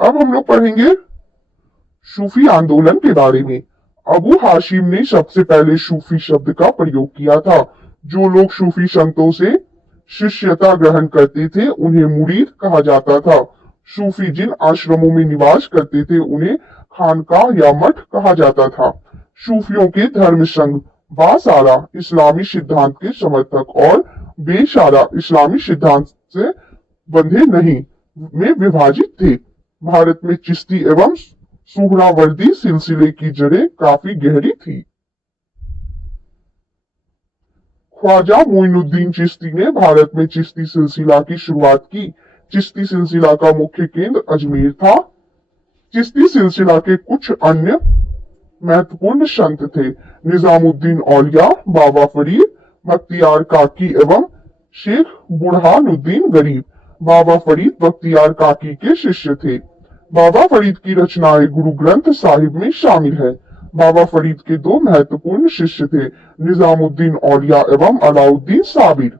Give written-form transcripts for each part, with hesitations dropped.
अब हम लोग पढ़ेंगे सूफी आंदोलन के बारे में। अबू हाशिम ने सबसे पहले सूफी शब्द का प्रयोग किया था। जो लोग सूफी संतों से शिष्यता ग्रहण करते थे उन्हें मुरीद कहा जाता था। सूफी जिन आश्रमों में निवास करते थे उन्हें खानकाह या मठ कहा जाता था। सूफियों के धर्म संघ बासारा इस्लामी सिद्धांत के समर्थक और बेसारा इस्लामी सिद्धांत से बंधे नहीं में विभाजित थे। भारत में चिश्ती एवं सुहरावर्दी सिलसिले की जड़ें काफी गहरी थी। ख्वाजा मोइनुद्दीन चिश्ती ने भारत में चिश्ती सिलसिला की शुरुआत की। चिश्ती सिलसिला का मुख्य केंद्र अजमेर था। चिश्ती सिलसिला के कुछ अन्य महत्वपूर्ण संत थे निजामुद्दीन औलिया, बाबा फरीद, बख्तियार काकी एवं शेख बुरहानुद्दीन गरीब। बाबा फरीद बख्तियार काकी के शिष्य थे। बाबा फरीद की रचनाएं गुरु ग्रंथ साहिब में शामिल है। बाबा फरीद के दो महत्वपूर्ण शिष्य थे निजामुद्दीन औलिया एवं अलाउद्दीन साबिर।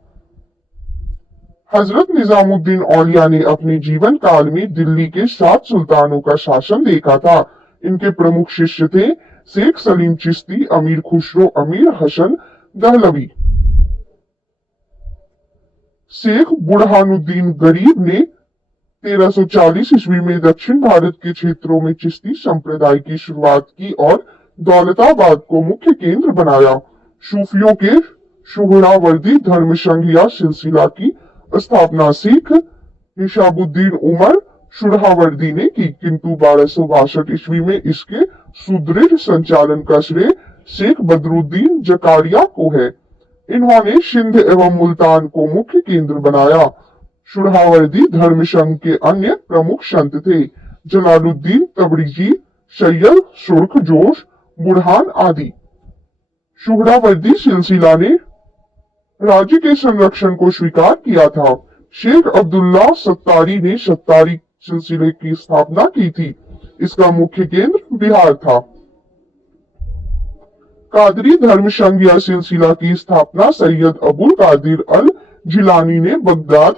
हजरत निजामुद्दीन औलिया ने अपने जीवन काल में दिल्ली के 7 सुल्तानों का शासन देखा था। इनके प्रमुख शिष्य थे शेख सलीम चिश्ती, अमीर खुसरो, अमीर हसन दहलवी। शेख बुरहानुद्दीन गरीब ने 1340 ईस्वी में दक्षिण भारत के क्षेत्रों में चिश्ती संप्रदाय की शुरुआत की और दौलताबाद को मुख्य केंद्र बनाया। सूफियों के सुहरावर्दी धर्म संघ या सिलसिला की स्थापना शेख हिशाबुद्दीन उमर सुहरावर्दी ने की, किंतु 1262 ईस्वी में इसके सुदृढ़ संचालन का श्रेय शेख बदरुद्दीन जकारिया को है। इन्होंने सिंध एवं मुल्तान को मुख्य केंद्र बनाया। सुहरावर्दी धर्म संघ के अन्य प्रमुख संत थे जलालुद्दीन तबरीजी, सैयद सुर्ख जोश, बुरहान आदि। सुहरावर्दी सिलसिला ने राज्य के संरक्षण को स्वीकार किया था। शेख अब्दुल्ला सत्तारी ने सत्तारी सिलसिले की स्थापना की थी। इसका मुख्य केंद्र बिहार था। कादरी धर्म संघ या सिलसिला की स्थापना सैयद अबुल कादिर अल जिलानी ने बगदाद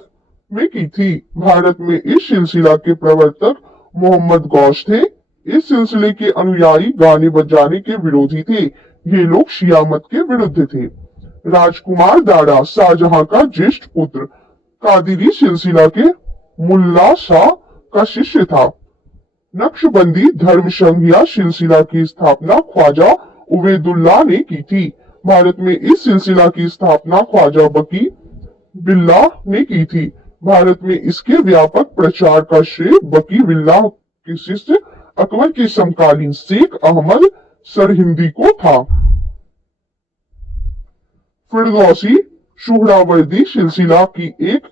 में की थी। भारत में इस सिलसिला के प्रवर्तक मोहम्मद गौस थे। इस सिलसिले के अनुयायी गाने बजाने के विरोधी थे। ये लोग शिया मत के विरुद्ध थे। राजकुमार दारा शाहजहां का ज्येष्ठ पुत्र कादिरी सिलसिला के मुल्ला शाह का शिष्य था। नक्शबंदी धर्म संघ या सिलसिला की स्थापना ख्वाजा उबैदुल्लाह ने की थी। भारत में इस सिलसिला की स्थापना ख्वाजा बकी बिल्लाह ने की थी। भारत में इसके व्यापक प्रचार का श्रेय बकी बिल्लाह के शिष्य अकबर के समकालीन शेख अहमद सरहिंदी को था। फिरदौसी सुहरावर्दी सिलसिला की एक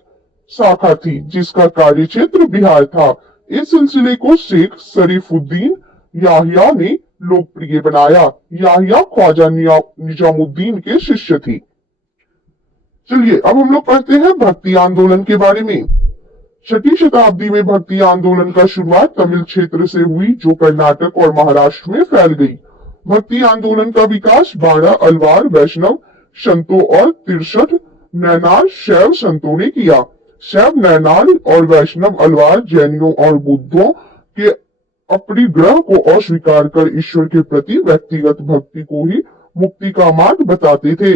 शाखा थी जिसका कार्यक्षेत्र बिहार था। इस सिलसिले को शेख शरीफुद्दीन याहिया ने लोकप्रिय बनाया। याहिया ख्वाजा निजामुद्दीन के शिष्य थे। चलिए अब हम लोग पढ़ते हैं भक्ति आंदोलन के बारे में। 6वीं शताब्दी में भक्ति आंदोलन का शुरुआत तमिल क्षेत्र से हुई जो कर्नाटक और महाराष्ट्र में फैल गई। भक्ति आंदोलन का विकास 12 अलवार वैष्णव संतों और 63 नैनार शैव संतों ने किया। शैव नैनार और वैष्णव अलवार जैनियों और बुद्धों के अपरिग्रह को अस्वीकार कर ईश्वर के प्रति व्यक्तिगत भक्ति को ही मुक्ति का मार्ग बताते थे।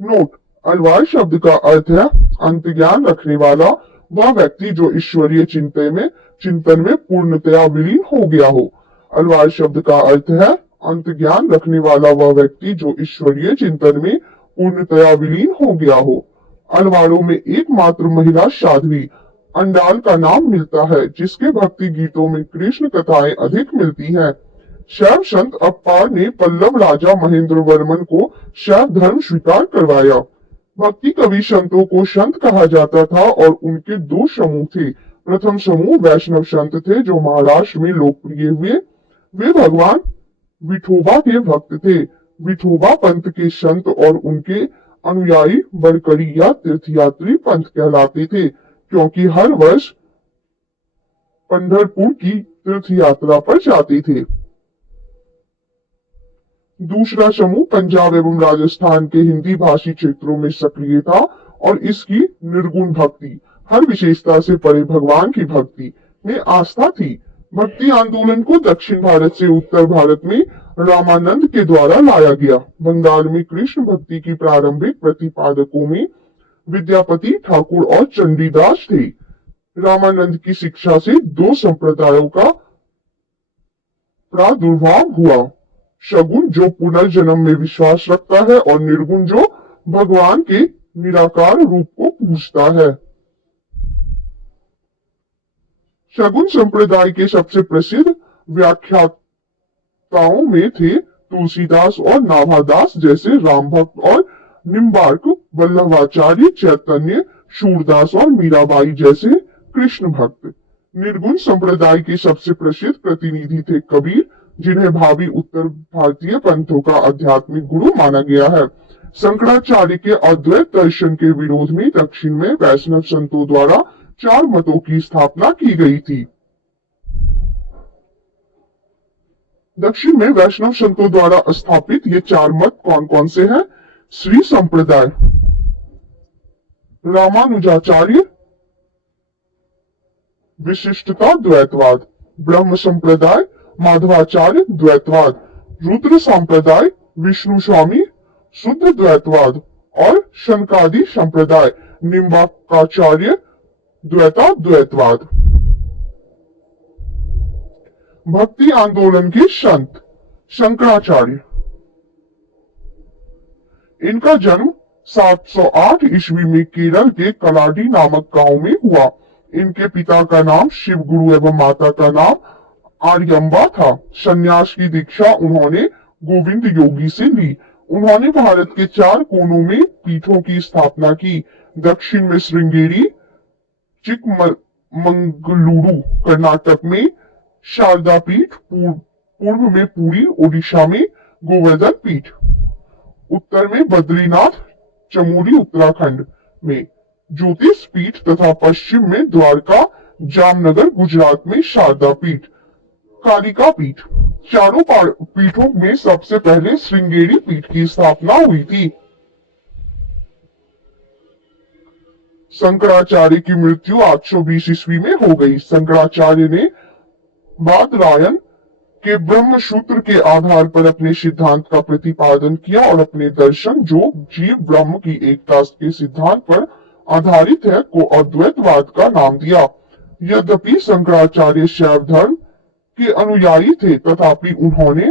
नोट: अलवार शब्द का अर्थ है अंत ज्ञान रखने वाला, वह व्यक्ति जो ईश्वरीय चिंतन में पूर्णतया विलीन हो गया हो। अलवार शब्द का अर्थ है अंत ज्ञान रखने वाला वह व्यक्ति जो ईश्वरीय चिंतन में पूर्णतया विलीन हो गया हो। अलवारों में एकमात्र महिला साध्वी अंडाल का नाम मिलता है जिसके भक्ति गीतों में कृष्ण कथाएं अधिक मिलती हैं। शैव संत अप्पार ने पल्लव राजा महेंद्र वर्मन को शैव धर्म स्वीकार करवाया। भक्ति कवि संतों को संत कहा जाता था और उनके 2 समूह थे। प्रथम समूह वैष्णव संत थे जो महाराष्ट्र में लोकप्रिय हुए। वे भगवान विठोबा के भक्त थे। विठोबा पंथ के संत और उनके अनुयायी बरकरी या तीर्थयात्री पंथ कहलाते थे क्योंकि हर वर्ष पंढरपुर की तीर्थ यात्रा पर जाते थे। दूसरा समूह पंजाब एवं राजस्थान के हिंदी भाषी क्षेत्रों में सक्रिय था और इसकी निर्गुण भक्ति हर विशेषता से परे भगवान की भक्ति में आस्था थी। भक्ति आंदोलन को दक्षिण भारत से उत्तर भारत में रामानंद के द्वारा लाया गया। बंगाल में कृष्ण भक्ति की प्रारंभिक प्रतिपादकों में विद्यापति ठाकुर और चंडीदास थे। रामानंद की शिक्षा से दो संप्रदायों का प्रादुर्भाव हुआ। शगुन जो पुनर्जन्म में विश्वास रखता है और निर्गुण जो भगवान के निराकार रूप को पूजता है। शगुन संप्रदाय के सबसे प्रसिद्ध व्याख्याताओं में थे तुलसीदास और नाभादास जैसे रामभक्त और निम्बार्क, वल्लभाचार्य, चैतन्य, शूरदास और मीराबाई जैसे कृष्ण भक्त। निर्गुण संप्रदाय के सबसे प्रसिद्ध प्रतिनिधि थे कबीर, जिन्हें भावी उत्तर भारतीय पंथों का आध्यात्मिक गुरु माना गया है। शंकराचार्य के अद्वैत दर्शन के विरोध में दक्षिण में वैष्णव संतों द्वारा 4 मतों की स्थापना की गई थी। दक्षिण में वैष्णव संतों द्वारा स्थापित ये 4 मत कौन कौन से हैं? श्री संप्रदाय, रामानुजाचार्य, विशिष्टता द्वैतवाद, ब्रह्म संप्रदाय, माधवाचार्य द्वैतवाद, रुद्र संप्रदाय, विष्णु स्वामी शुद्ध द्वैतवाद और शनकादि संप्रदाय, निम्बार्काचार्य द्वैतवाद। भक्ति आंदोलन के संत शंकराचार्य, इनका जन्म 708 ईस्वी में केरल के कलाडी नामक गांव में हुआ। इनके पिता का नाम शिव गुरु एवं माता का नाम आर्यम्बा था। सन्यास की दीक्षा उन्होंने गोविंद योगी से ली। उन्होंने भारत के 4 कोनों में पीठों की स्थापना की। दक्षिण में श्रृंगेरी, चिकमंगलुरु कर्नाटक में शारदा पीठ, पूर्व में पुरी ओडिशा में गोवर्धन पीठ, उत्तर में बद्रीनाथ चमोली उत्तराखंड में ज्योतिष पीठ तथा पश्चिम में द्वारका जामनगर गुजरात में शारदा पीठ, कालिका पीठ। चारों पीठों में सबसे पहले श्रृंगेरी पीठ की स्थापना हुई थी। शंकराचार्य की मृत्यु 820 ईस्वी में हो गई। शंकराचार्य ने बादरायण के ब्रह्म सूत्र के आधार पर अपने सिद्धांत का प्रतिपादन किया और अपने दर्शन, जो जीव ब्रह्म की एकता के सिद्धांत पर आधारित है, को अद्वैतवाद का नाम दिया। यद्यपि शंकराचार्य शैव धर्म के अनुयायी थे, तथापि उन्होंने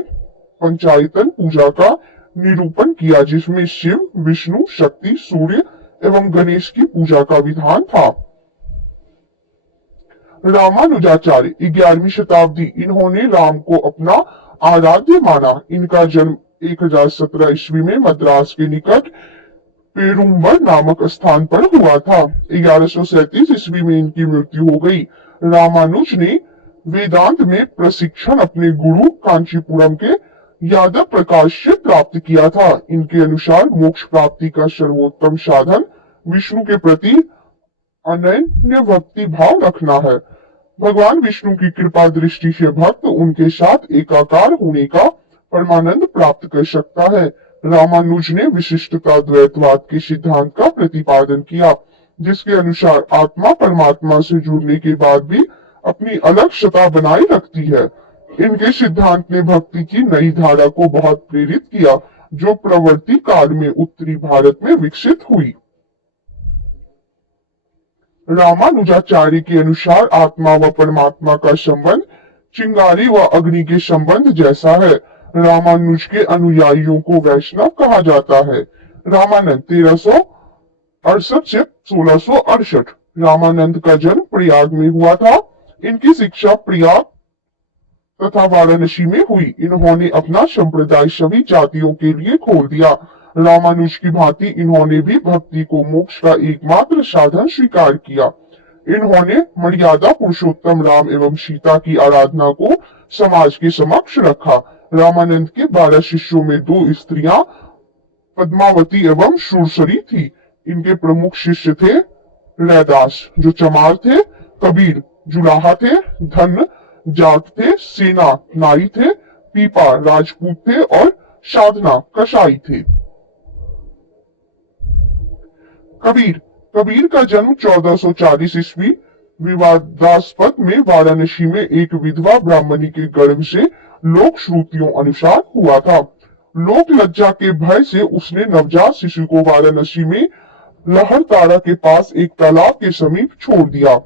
पंचायतन पूजा का निरूपण किया, जिसमें शिव, विष्णु, शक्ति, सूर्य एवं गणेश की पूजा का विधान था। रामानुजाचार्य 11वीं शताब्दी, इन्होंने राम को अपना आराध्य माना। इनका जन्म 1017 ईस्वी में मद्रास के निकट पेरुम्बर नामक स्थान पर हुआ था। 1137 ईस्वी में इनकी मृत्यु हो गई। रामानुज ने वेदांत में प्रशिक्षण अपने गुरु कांचीपुरम के यादव प्रकाश से प्राप्त किया था। इनके अनुसार मोक्ष प्राप्ति का सर्वोत्तम साधन विष्णु के प्रति अनन्य भक्ति भाव रखना है। भगवान विष्णु की कृपा दृष्टि से भक्त उनके साथ एकाकार होने का परमानंद प्राप्त कर सकता है। रामानुज ने विशिष्टता द्वैतवाद के सिद्धांत का प्रतिपादन किया, जिसके अनुसार आत्मा परमात्मा से जुड़ने के बाद भी अपनी अलग सत्ता बनाए रखती है। इनके सिद्धांत ने भक्ति की नई धारा को बहुत प्रेरित किया, जो प्रवर्ती काल में उत्तरी भारत में विकसित हुई। रामानुजाचार्य के अनुसार आत्मा व परमात्मा का संबंध चिंगारी व अग्नि के संबंध जैसा है। रामानुज के अनुयायियों को वैष्णव कहा जाता है। रामानंद 1368 से 1668। रामानंद का जन्म प्रयाग में हुआ था। इनकी शिक्षा प्रयाग तथा वाराणसी में हुई। इन्होंने अपना संप्रदाय सभी जातियों के लिए खोल दिया। रामानुज की भांति इन्होंने भी भक्ति को मोक्ष का एकमात्र साधन स्वीकार किया। इन्होंने मर्यादा पुरुषोत्तम राम एवं सीता की आराधना को समाज के समक्ष रखा। रामानंद के 12 शिष्यों में 2 स्त्रियां पद्मावती एवं सुरसरी थी। इनके प्रमुख शिष्य थे रैदास, जो चमार थे, कबीर जुलाहा थे, धन जाट थे, सेना नाई थे, पीपा राजपूत थे और साधना कसाई थे। कबीर कबीर का जन्म 1440 ईस्वी विवादास्पद में वाराणसी में एक विधवा ब्राह्मणी के गर्भ से लोक श्रुतियों अनुसार हुआ था। लोक लज्जा के भय से उसने नवजात शिशु को वाराणसी में लहरतारा के पास एक तालाब के समीप छोड़ दिया।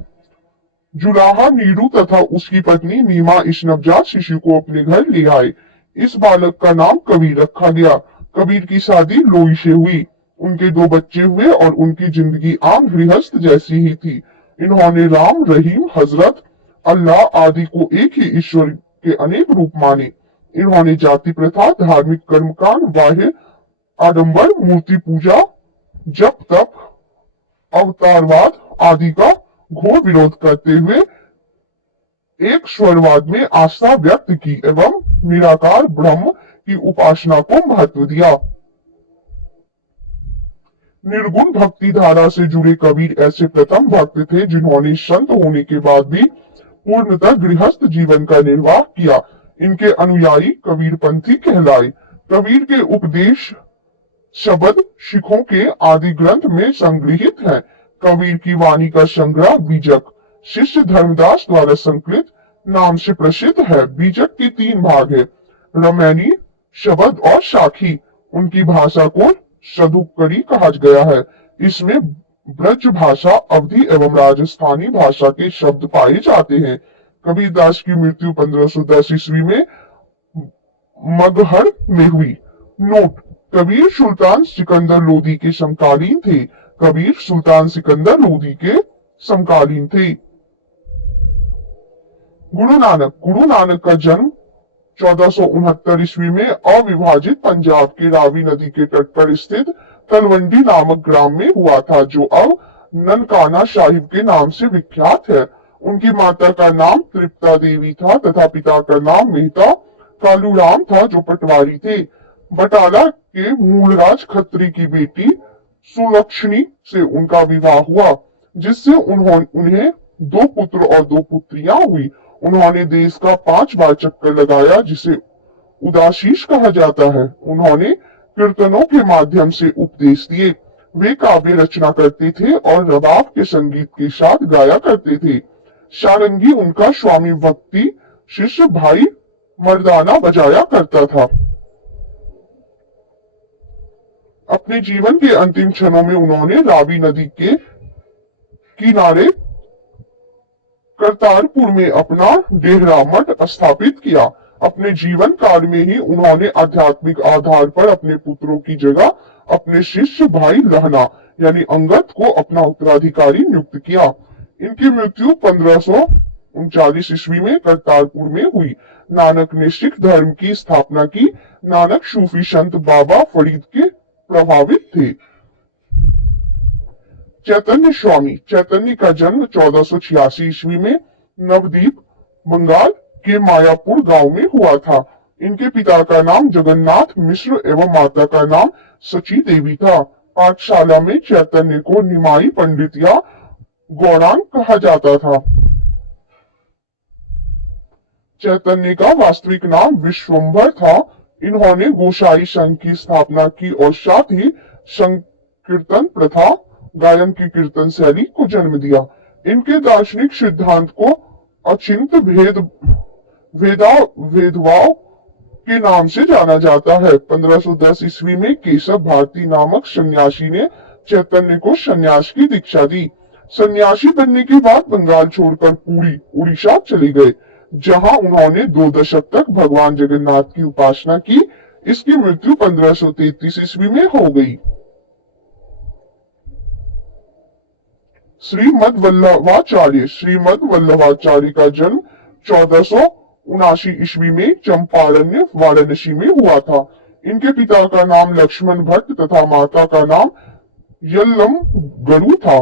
जुलाहा नीरू तथा उसकी पत्नी नीमा इस नवजात शिशु को अपने घर ले आए। इस बालक का नाम कबीर रखा गया। कबीर की शादी लोई से हुई। उनके 2 बच्चे हुए और उनकी जिंदगी आम गृहस्थ जैसी ही थी। इन्होंने राम, रहीम, हजरत, अल्लाह आदि को एक ही ईश्वर के अनेक रूप माने। इन्होंने जाति प्रथा, धार्मिक कर्मकांड, बाह्य आडंबर, मूर्ति पूजा, जप तप, अवतारवाद आदि का घोर विरोध करते हुए एक स्वरवाद में आस्था व्यक्त की एवं निराकार ब्रह्म की उपासना को महत्व दिया। निर्गुण भक्ति धारा से जुड़े कबीर ऐसे प्रथम भक्त थे जिन्होंने संत होने के बाद भी पूर्णतः गृहस्थ जीवन का निर्वाह किया। इनके अनुयायी कबीरपंथी कहलाए। कबीर के उपदेश शब्द सिखों के आदि ग्रंथ में संग्रहित है। कबीर की वाणी का संग्रह बीजक शिष्य धर्मदास द्वारा संकलित नाम से प्रसिद्ध है। बीजक के 3 भाग है, रमैनी, शब्द और साखी। उनकी भाषा को सदुक्कड़ी कहा गया है। इसमें ब्रज भाषा, अवधी एवं राजस्थानी भाषा के शब्द पाए जाते हैं। कबीरदास की मृत्यु 1510 ईस्वी में मगहर में हुई। नोट: कबीर सुल्तान सिकंदर लोदी के समकालीन थे। कबीर सुल्तान सिकंदर लोदी के समकालीन थे। गुरु नानक का जन्म 1469 ईस्वी में अविभाजित पंजाब के रावी नदी के तट पर स्थित तलवंडी नामक ग्राम में हुआ था, जो अब ननकाना साहिब के नाम से विख्यात है। उनकी माता का नाम तृप्ता देवी था तथा पिता का नाम मेहता कालूराम था, जो पटवारी थे। बटाला के मूलराज खत्री की बेटी सुलक्षणी से उनका विवाह हुआ, जिससे उन्हें 2 पुत्र और 2 पुत्रियां हुई। उन्होंने देश का 5 बार चक्कर लगाया, जिसे उदासीस कहा जाता है। उन्होंने कीर्तनों के माध्यम से उपदेश दिए। वे काव्य रचना करते थे और रबाब के संगीत के साथ गाया करते थे। सारंगी उनका स्वामी भक्ति शिष्य भाई मर्दाना बजाया करता था। अपने जीवन के अंतिम क्षणों में उन्होंने रावी नदी के किनारे करतारपुर में अपना डेहरा मठ स्थापित किया। अपने जीवन काल में ही उन्होंने आध्यात्मिक आधार पर अपने पुत्रों की जगह अपने शिष्य भाई लहना यानी अंगद को अपना उत्तराधिकारी नियुक्त किया। इनकी मृत्यु 1539 ईस्वी में करतारपुर में हुई। नानक ने सिख धर्म की स्थापना की। नानक सूफी संत बाबा फरीद के प्रभावित थे। चैतन्य स्वामी चैतन्य का जन्म 1486 ईस्वी में नवद्वीप बंगाल के मायापुर गांव में हुआ था। इनके पिता का नाम जगन्नाथ मिश्र एवं माता का नाम सची देवी था। पाठशाला में चैतन्य को निमाई पंडित या गौरांग कहा जाता था। चैतन्य का वास्तविक नाम विश्वंभर था। इन्होंने गोसाई संघ की स्थापना की और साथ ही संकीर्तन प्रथा, गायन की कीर्तन शैली को जन्म दिया। इनके दार्शनिक सिद्धांत को अचिंत भेदभाव के नाम से जाना जाता है। 1510 ईस्वी में केशव भारती नामक सन्यासी ने चैतन्य को सन्यास की दीक्षा दी। सन्यासी बनने के बाद बंगाल छोड़कर पुरी उड़ीसा चले गए, जहां उन्होंने 2 दशक तक भगवान जगन्नाथ की उपासना की। इसकी मृत्यु 1533 ईस्वी में हो गई। श्रीमद वल्लभाचार्य का जन्म 1479 ईस्वी में चंपारण्य वाराणसी में हुआ था। इनके पिता का नाम लक्ष्मण भट्ट तथा माता का नाम यल्लम गरु था।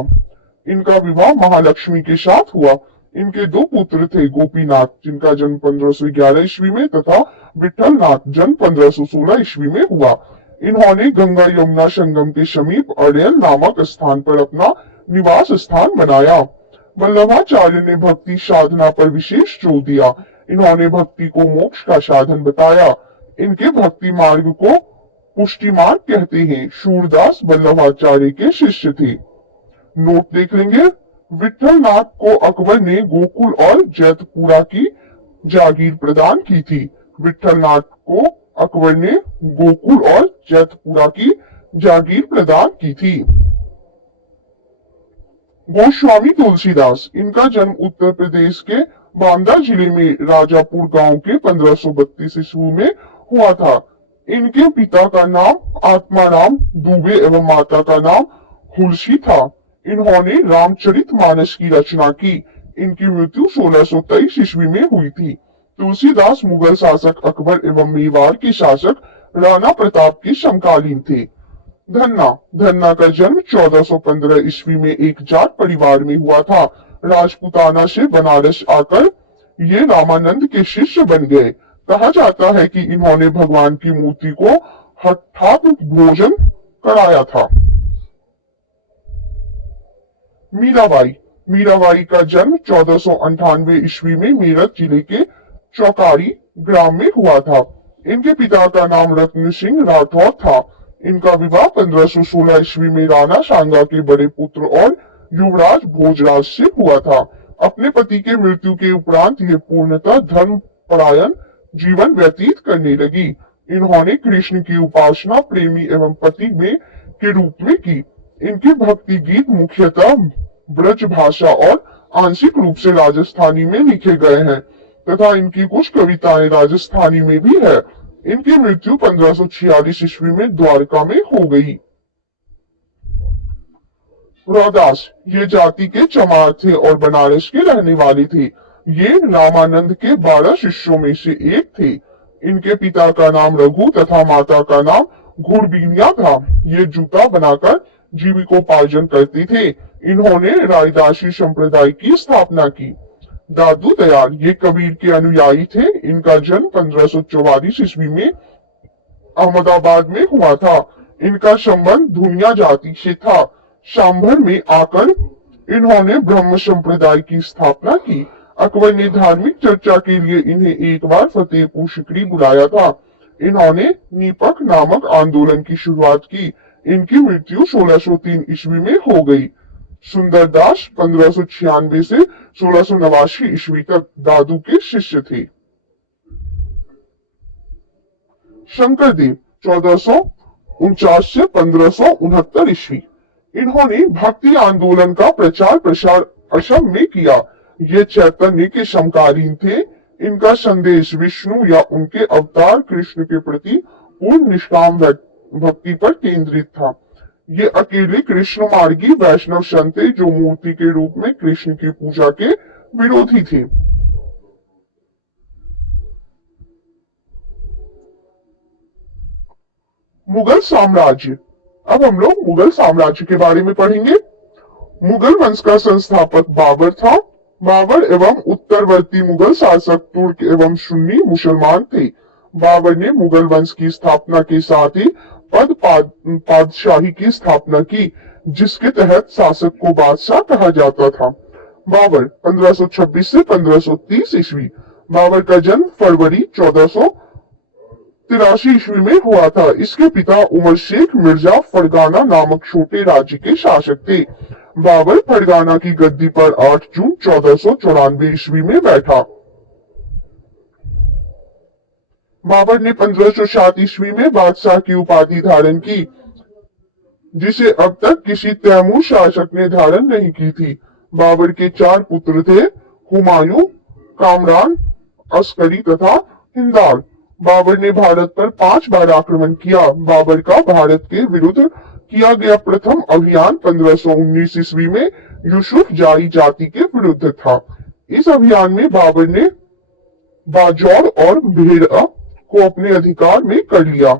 इनका विवाह महालक्ष्मी के साथ हुआ। इनके 2 पुत्र थे, गोपीनाथ जिनका जन्म 1511 ईस्वी में तथा विठल नाथ जन्म 1516 ईस्वी में हुआ। इन्होंने गंगा यमुना संगम के समीप अड़ेल नामक स्थान पर अपना निवास स्थान बनाया। वल्लभाचार्य ने भक्ति साधना पर विशेष जोर दिया। इन्होंने भक्ति को मोक्ष का साधन बताया। इनके भक्ति मार्ग को पुष्टि मार्ग कहते हैं। सूरदास वल्लभाचार्य के शिष्य थे। नोट देख लेंगे। विठल नाथ को अकबर ने गोकुल और जैतपुरा की जागीर प्रदान की थी। विठल नाथ को अकबर ने गोकुल और जैतपुरा की जागीर प्रदान की थी। गोस्वामी तुलसीदास, इनका जन्म उत्तर प्रदेश के बांदा जिले में राजापुर गांव के 1532 ईस्वी में हुआ था। इनके पिता का नाम आत्माराम दुबे एवं माता का नाम हुलसी था। इन्होंने रामचरितमानस की रचना की। इनकी मृत्यु 1623 ईस्वी में हुई थी। तुलसीदास मुगल शासक अकबर एवं मेवाड़ के शासक राणा प्रताप के समकालीन थे। धन्ना, धन्ना का जन्म 1415 ईस्वी में एक जाट परिवार में हुआ था। राजपुताना से बनारस आकर ये रामानंद के शिष्य बन गए। कहा जाता है कि इन्होंने भगवान की मूर्ति को हठात भोजन कराया था। मीराबाई, मीराबाई का जन्म 1498 ईस्वी में मेरठ जिले के चौकारी ग्राम में हुआ था। इनके पिता का नाम रत्न सिंह राठौर था। इनका विवाह 1516 ईस्वी में राणा सांगा के बड़े पुत्र और युवराज भोजराज से हुआ था। अपने पति के मृत्यु के उपरांत ये पूर्णतः धर्मपरायण जीवन व्यतीत करने लगी। इन्होंने कृष्ण की उपासना प्रेमी एवं पति में के रूप में की। इनके भक्ति गीत मुख्यतः ब्रज भाषा और आंशिक रूप से राजस्थानी में लिखे गए हैं तथा इनकी कुछ कविताएं राजस्थानी में भी है। इनकी मृत्यु 1546 ईस्वी में द्वारका में हो गई। रौदास, ये जाति के चमार थे और बनारस के रहने वाले थे। ये रामानंद के 12 शिष्यों में से एक थे। इनके पिता का नाम रघु तथा माता का नाम घुड़बीनिया था। ये जूता बनाकर जीविकोपार्जन करते थे। इन्होंने रायदासी संप्रदाय की स्थापना की। दादू दयाल, ये कबीर के अनुयायी थे। इनका जन्म 1544 ईस्वी में अहमदाबाद में हुआ था। इनका संबंध धुनिया जाति से था। सांभर में आकर इन्होंने ब्रह्म संप्रदाय की स्थापना की। अकबर ने धार्मिक चर्चा के लिए इन्हें एक बार फतेहपुर सिकरी बुलाया था। इन्होंने नीपक नामक आंदोलन की शुरुआत की। इनकी मृत्यु 1603 ईस्वी में हो गई। सुंदरदास 1596 से 1689 ईस्वी तक दादू के शिष्य थे। शंकरदेव 1449 से 1569 ईस्वी, इन्होंने भक्ति आंदोलन का प्रचार प्रसार असम में किया। ये चैतन्य के समकालीन थे। इनका संदेश विष्णु या उनके अवतार कृष्ण के प्रति पूर्ण निष्काम भक्ति पर केंद्रित था। ये अकेले कृष्ण मार्गी वैष्णव संत थे जो मूर्ति के रूप में कृष्ण की पूजा के विरोधी थे। मुगल साम्राज्य, अब हम लोग मुगल साम्राज्य के बारे में पढ़ेंगे। मुगल वंश का संस्थापक बाबर था। बाबर एवं उत्तरवर्ती मुगल शासक तुर्क एवं सुन्नी मुसलमान थे। बाबर ने मुगल वंश की स्थापना के साथ ही पादशाही की स्थापना की, जिसके तहत शासक को बादशाह कहा जाता था। बाबर 1526 से 1530 ईस्वी, बाबर का जन्म फरवरी 1483 ईस्वी में हुआ था। इसके पिता उमर शेख मिर्जा फरगाना नामक छोटे राज्य के शासक थे। बाबर फरगाना की गद्दी पर 8 जून 1494 ईस्वी में बैठा। बाबर ने 1507 ईस्वी में बादशाह की उपाधि धारण की, जिसे अब तक किसी तैमूर शासक ने धारण नहीं की थी। बाबर के 4 पुत्र थे, हुमायूं, कामरान, अस्करी तथा हिंदाल। बाबर ने भारत पर 5 बार आक्रमण किया। बाबर का भारत के विरुद्ध किया गया प्रथम अभियान 1519 ईस्वी में यूसुफ जाई जाति के विरुद्ध था। इस अभियान में बाबर ने बाजौर और भेड़ा को अपने अधिकार में कर लिया।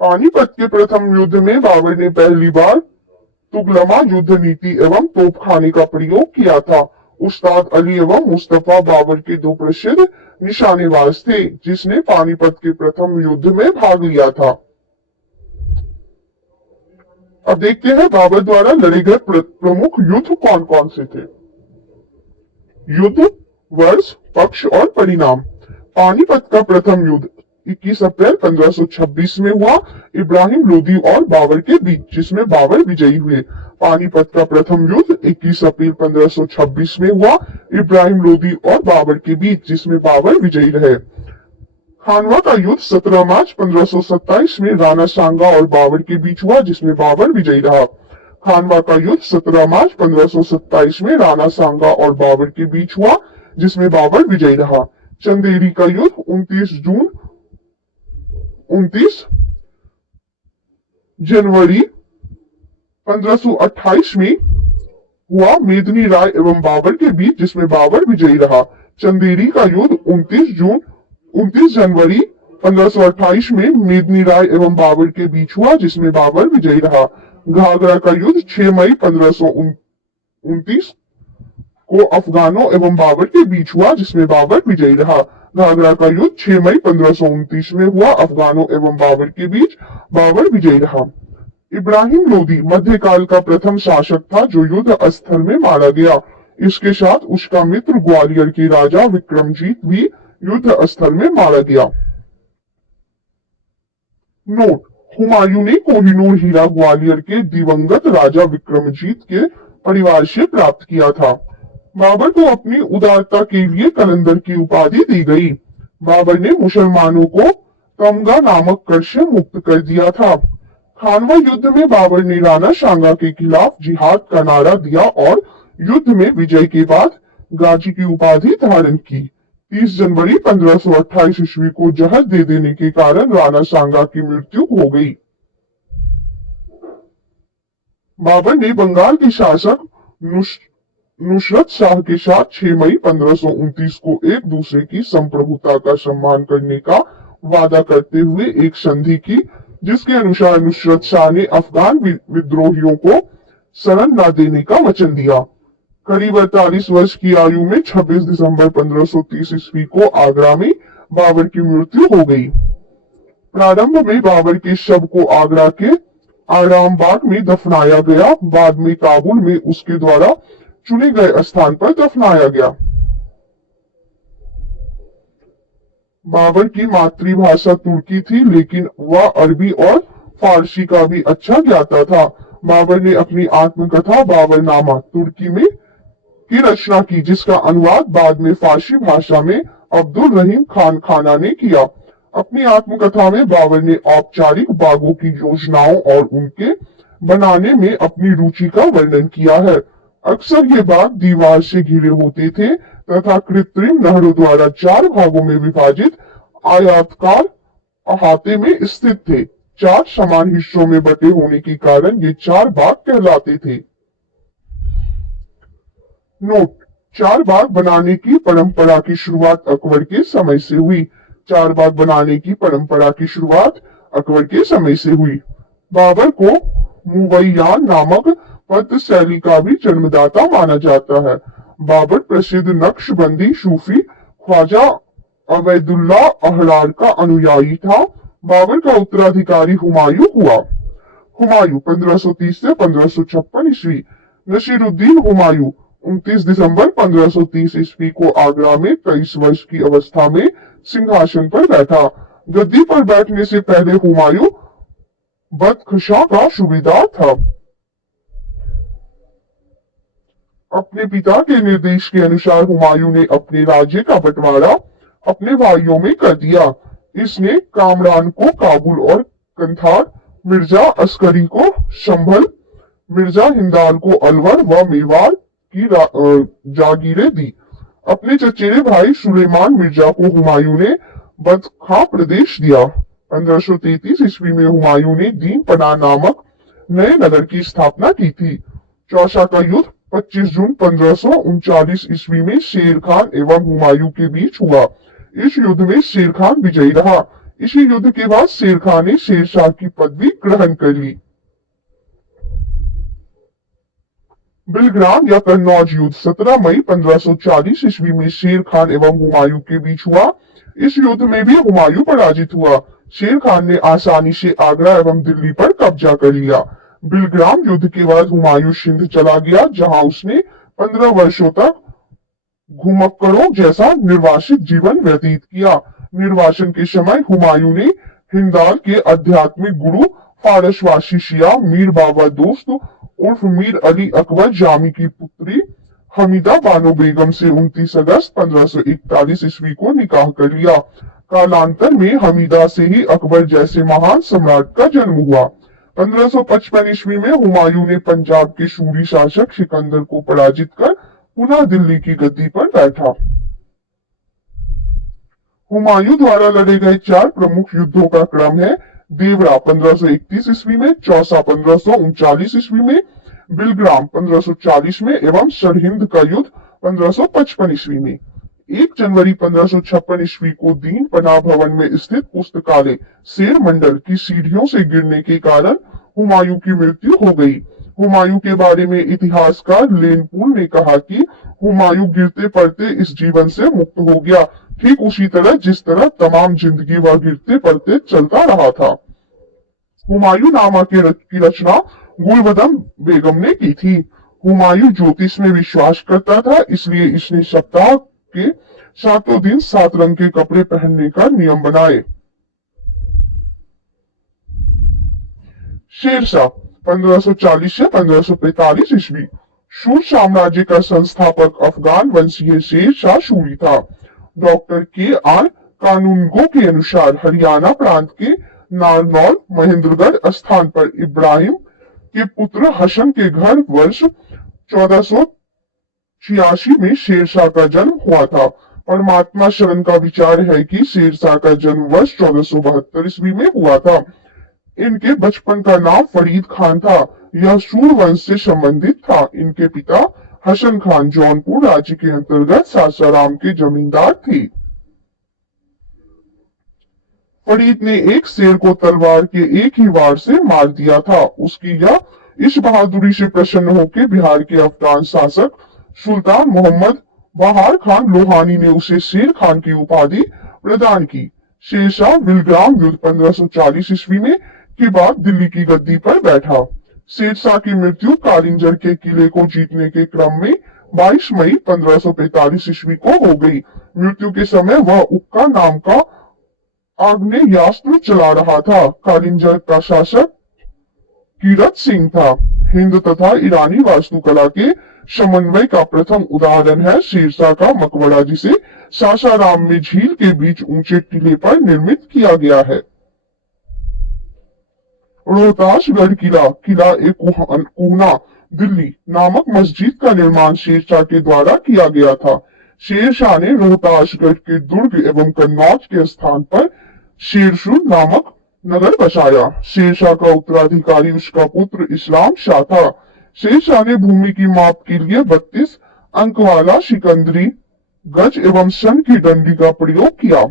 पानीपत के प्रथम युद्ध में बाबर ने पहली बार तुगलमा युद्ध नीति एवं तोपखाने का प्रयोग किया था। उस्ताद अली एवं मुस्तफा बाबर के 2 प्रसिद्ध निशानेबाज थे, जिसने पानीपत के प्रथम युद्ध में भाग लिया था। अब देखते हैं बाबर द्वारा लड़े गए प्रमुख युद्ध कौन कौन से थे। युद्ध, वर्ष, पक्ष और परिणाम। पानीपत का प्रथम युद्ध 21 अप्रैल 1526 में हुआ इब्राहिम लोदी और बाबर के बीच, जिसमें बाबर विजयी हुए। पानीपत का प्रथम युद्ध 21 अप्रैल 1526 में हुआ इब्राहिम लोदी और बाबर के बीच, जिसमें बाबर विजयी रहे। खानवा का युद्ध 17 मार्च 1527 में राणा सांगा और बाबर के बीच हुआ, जिसमें बाबर विजयी रहा। खानवा का युद्ध 17 मार्च 1527 में राणा सांगा और बाबर के बीच हुआ, जिसमें बाबर विजयी रहा। चंदेरी का युद्ध 29 जनवरी 1528 में हुआ मेदिनी राय एवं बाबर के बीच, जिसमें बाबर विजयी रहा। चंदेरी का युद्ध 29 जनवरी 1528 में मेदिनी राय एवं बाबर के बीच हुआ, जिसमें बाबर विजयी रहा। घाघरा का युद्ध 6 मई 1529 को अफगानों एवं बाबर के बीच हुआ, जिसमें बाबर विजयी रहा। घाघरा का युद्ध 6 मई 1529 में हुआ अफगानों एवं बाबर के बीच, बाबर विजयी रहा। इब्राहिम लोदी मध्यकाल का प्रथम शासक था जो युद्ध स्थल में मारा गया। इसके साथ उसका मित्र ग्वालियर के राजा विक्रमजीत भी युद्ध स्थल में मारा गया। नोट: हुमायूं ने कोहिनूर हीरा ग्वालियर के दिवंगत राजा विक्रमजीत के परिवार से प्राप्त किया था। बाबर को अपनी उदारता के लिए कलंदर की उपाधि दी गई। बाबर ने मुसलमानों को तमगा नामक कर से मुक्त कर दिया था। खानवा युद्ध में बाबर ने राणा सांगा के खिलाफ जिहाद का नारा दिया और युद्ध में विजय के बाद गाजी की उपाधि धारण की। 30 जनवरी 1528 ईस्वी को जहर दे देने के कारण राणा सांगा की मृत्यु हो गई। बाबर ने बंगाल के शासक नुसरत शाह के साथ 6 मई 1529 को एक दूसरे की संप्रभुता का सम्मान करने का वादा करते हुए एक संधि की, जिसके अनुसार नुसरत शाह ने अफगान विद्रोहियों को शरण न देने का वचन दिया। करीब 48 वर्ष की आयु में 26 दिसंबर 1530 ईस्वी को आगरा में बाबर की मृत्यु हो गई। प्रारंभ में बाबर के शव को आगरा के आराम बाग में दफनाया गया, बाद में काबुल में उसके द्वारा चुने गए स्थान पर दफनाया गया। बाबर की मातृभाषा तुर्की थी, लेकिन वह अरबी और फारसी का भी अच्छा ज्ञाता था। बाबर ने अपनी आत्मकथा बाबरनामा तुर्की में की रचना की, जिसका अनुवाद बाद में फारसी भाषा में अब्दुल रहीम खान खाना ने किया। अपनी आत्मकथा में बाबर ने औपचारिक बागों की योजनाओं और उनके बनाने में अपनी रुचि का वर्णन किया है। अक्सर ये बाग दीवार से घिरे होते थे तथा कृत्रिम नहरों द्वारा 4 भागों में विभाजित आयताकार अहाते में स्थित थे। 4 समान हिस्सों में बटे होने के कारण ये 4 बाग कहलाते थे। नोट: 4 बाग बनाने की परंपरा की शुरुआत अकबर के समय से हुई। 4 बाग बनाने की परंपरा की शुरुआत अकबर के समय से हुई। बाबर को मुवैयान नामक पद शैली का भी जन्मदाता माना जाता है। बाबर प्रसिद्ध नक्शबंदी सूफी ख्वाजा अवैदुल्ला अहरार का अनुयायी था। बाबर का उत्तराधिकारी हुमायूं हुआ। हुमायूं 1530 से 1556 ईस्वी। नसीरुद्दीन हुमायूं 29 दिसंबर 1530 ईस्वी को आगरा में 23 वर्ष की अवस्था में सिंहासन पर बैठा। गद्दी पर बैठने से पहले हुमायूं बदख्शां का सूबेदार था। अपने पिता के निर्देश के अनुसार हुमायूं ने अपने राज्य का बंटवारा अपने भाइयों में कर दिया। इसने कामरान को काबुल और कंधार, मिर्जा अस्करी को संभल, मिर्जा हिंदाल को अलवर व मेवाड़ की जागीरें दी। अपने चचेरे भाई सुलेमान मिर्जा को हुमायूं ने बदख्शां प्रदेश दिया। 1533 ईस्वी में हुमायूं ने दीन पनाह नामक नए नगर की स्थापना की थी। चौसा का युद्ध 25 जून 1539 ईस्वी में शेर खान एवं हुमायूं के बीच हुआ। इस युद्ध में शेर खान विजयी रहा। इसी युद्ध के बाद शेर खान ने शेरशाह की पदवी ग्रहण कर ली। बिलग्राम या कन्नौज युद्ध 17 मई 1540 ईस्वी में शेर खान एवं हुमायूं के बीच हुआ। इस युद्ध में भी हुमायूं पराजित हुआ। शेर खान ने आसानी से आगरा एवं दिल्ली पर कब्जा कर लिया। बिलग्राम युद्ध के बाद हुमायूं सिंध चला गया, जहां उसने 15 वर्षों तक घुमक्कड़ों जैसा निर्वासित जीवन व्यतीत किया। निर्वासन के समय हुमायूं ने हिंदाल के आध्यात्मिक गुरु फारसवासी शिया मीर बाबा दोस्त उर्फ मीर अली अकबर जामी की पुत्री हमीदा बानो बेगम से 29 अगस्त 1541 ईस्वी को निकाह कर लिया। कालांतर में हमीदा से ही अकबर जैसे महान सम्राट का जन्म हुआ। 1555 ईस्वी में हुमायूं ने पंजाब के शूरी शासक सिकंदर को पराजित कर पुनः दिल्ली की गद्दी पर बैठा। हुमायूं द्वारा लड़े गए 4 प्रमुख युद्धों का क्रम है देवरा 1531 ईस्वी में, चौसा 1539 ईस्वी में, बिलग्राम 1540 में एवं सरहिंद का युद्ध 1555 ईस्वी में। 1 जनवरी 1556 ईस्वी को दीन पनाह भवन में स्थित पुस्तकालय शेर मंडल की सीढ़ियों से गिरने के कारण हुमायूं की मृत्यु हो गई। हुमायूं के बारे में इतिहासकार लेनपुल ने कहा कि हुमायूं गिरते पड़ते इस जीवन से मुक्त हो गया, ठीक उसी तरह जिस तरह तमाम जिंदगी वह गिरते पड़ते चलता रहा था। हुमायूं नामा की रचना गुलबदन बेगम ने की थी। हुमायूं ज्योतिष में विश्वास करता था, इसलिए इसने सप्ताह के 7 दिन 7 रंग के कपड़े पहनने का नियम बनाए। शेरशाह 1540 से 1545 ईस्वी। शूर साम्राज्य का संस्थापक अफगान वंशीय शेरशाह सूरी था। डॉक्टर के आर कानूनगो के अनुसार हरियाणा प्रांत के नारनौल महेंद्रगढ़ स्थान पर इब्राहिम के पुत्र हसन के घर वर्ष 1486 में शेरशाह का जन्म हुआ था। परमात्मा शरण का विचार है कि शेरशाह का जन्म वर्ष 1472 ईस्वी में हुआ था। इनके बचपन का नाम फरीद खान था। यह सूर वंश से संबंधित था। इनके पिता हसन खान जौनपुर राज्य के अंतर्गत सासाराम के जमींदार थे। फरीद ने एक शेर को तलवार के एक ही वार से मार दिया था। उसकी यह इस बहादुरी से प्रसन्न होकर बिहार के अफगान शासक सुल्तान मोहम्मद बहार खान लोहानी ने उसे शेर खान की उपाधि प्रदान की। शेरशाह विलग्राम युद्ध 1540 ईस्वी में के बाद दिल्ली की गद्दी पर बैठा। शेरशाह की मृत्यु कालिंजर के किले को जीतने के क्रम में 22 मई 1545 ईस्वी को हो गई। मृत्यु के समय वह उक्का नाम का आग्नेयास्त्र चला रहा था। कालिंजर का शासक कीरत सिंह था। हिंद तथा ईरानी वास्तुकला के समन्वय का प्रथम उदाहरण है शेरशाह का मकबरा, जिसे सासाराम में झील के बीच ऊंचे टीले पर निर्मित किया गया है। रोहतासगढ़ किला किला एक कुहना दिल्ली नामक मस्जिद का निर्माण शेरशाह के द्वारा किया गया था। शेरशाह ने रोहतासगढ़ के दुर्ग एवं कन्नौज के स्थान पर शेरशुर नामक नगर बसाया। शेरशाह का उत्तराधिकारी उसका पुत्र इस्लाम शाह था। शेरशाह ने भूमि की माप के लिए 32 अंक वाला सिकंदरी गज एवं सन की डंडी का प्रयोग किया।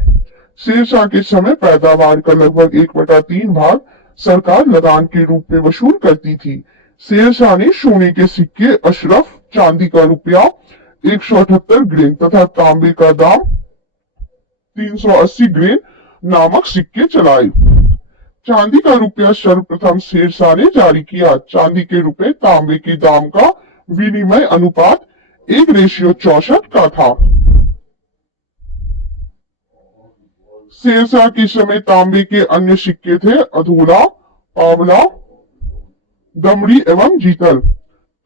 शेरशाह के समय पैदावार का लगभग 1/3 भाग सरकार लगान के रूप में वसूल करती थी। शेरशाह ने सोने के सिक्के अशरफ, चांदी का रुपया 178 ग्रेन तथा तांबे का दाम 380 ग्रेन नामक सिक्के चलाए। चांदी का रुपया सर्वप्रथम शेरशाह ने जारी किया। चांदी के रुपए तांबे के दाम का विनिमय अनुपात 1:64 का था। शेरशाह के समय तांबे के अन्य सिक्के थे अधूरा, पावला, दमड़ी एवं जीतल।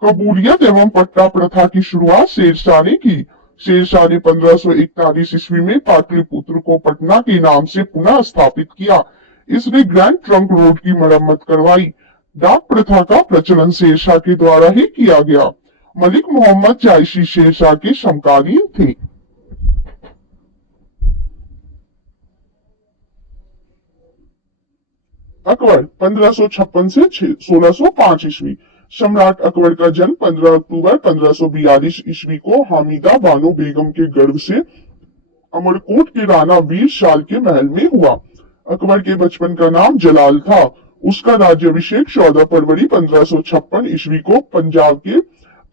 कबूलियत एवं पट्टा प्रथा की शुरुआत शेरशाह ने की। शेरशाह ने 1541 ईस्वी में पाटलिपुत्र को पटना के नाम से पुनः स्थापित किया। इसने ग्रैंड ट्रंक रोड की मरम्मत करवाई। डाक प्रथा का प्रचलन शेरशाह के द्वारा ही किया गया। मलिक मोहम्मद जायसी शेरशाह के समकालीन थे। अकबर 1556 से 1605 ईस्वी। सम्राट अकबर का जन्म 15 अक्टूबर 1542 ईस्वी को हामिदा बानो बेगम के गर्भ से अमरकोट के राणा वीर शाल के महल में हुआ। अकबर के बचपन का नाम जलाल था। उसका राज्याभिषेक 14 फरवरी 1556 ईस्वी को पंजाब के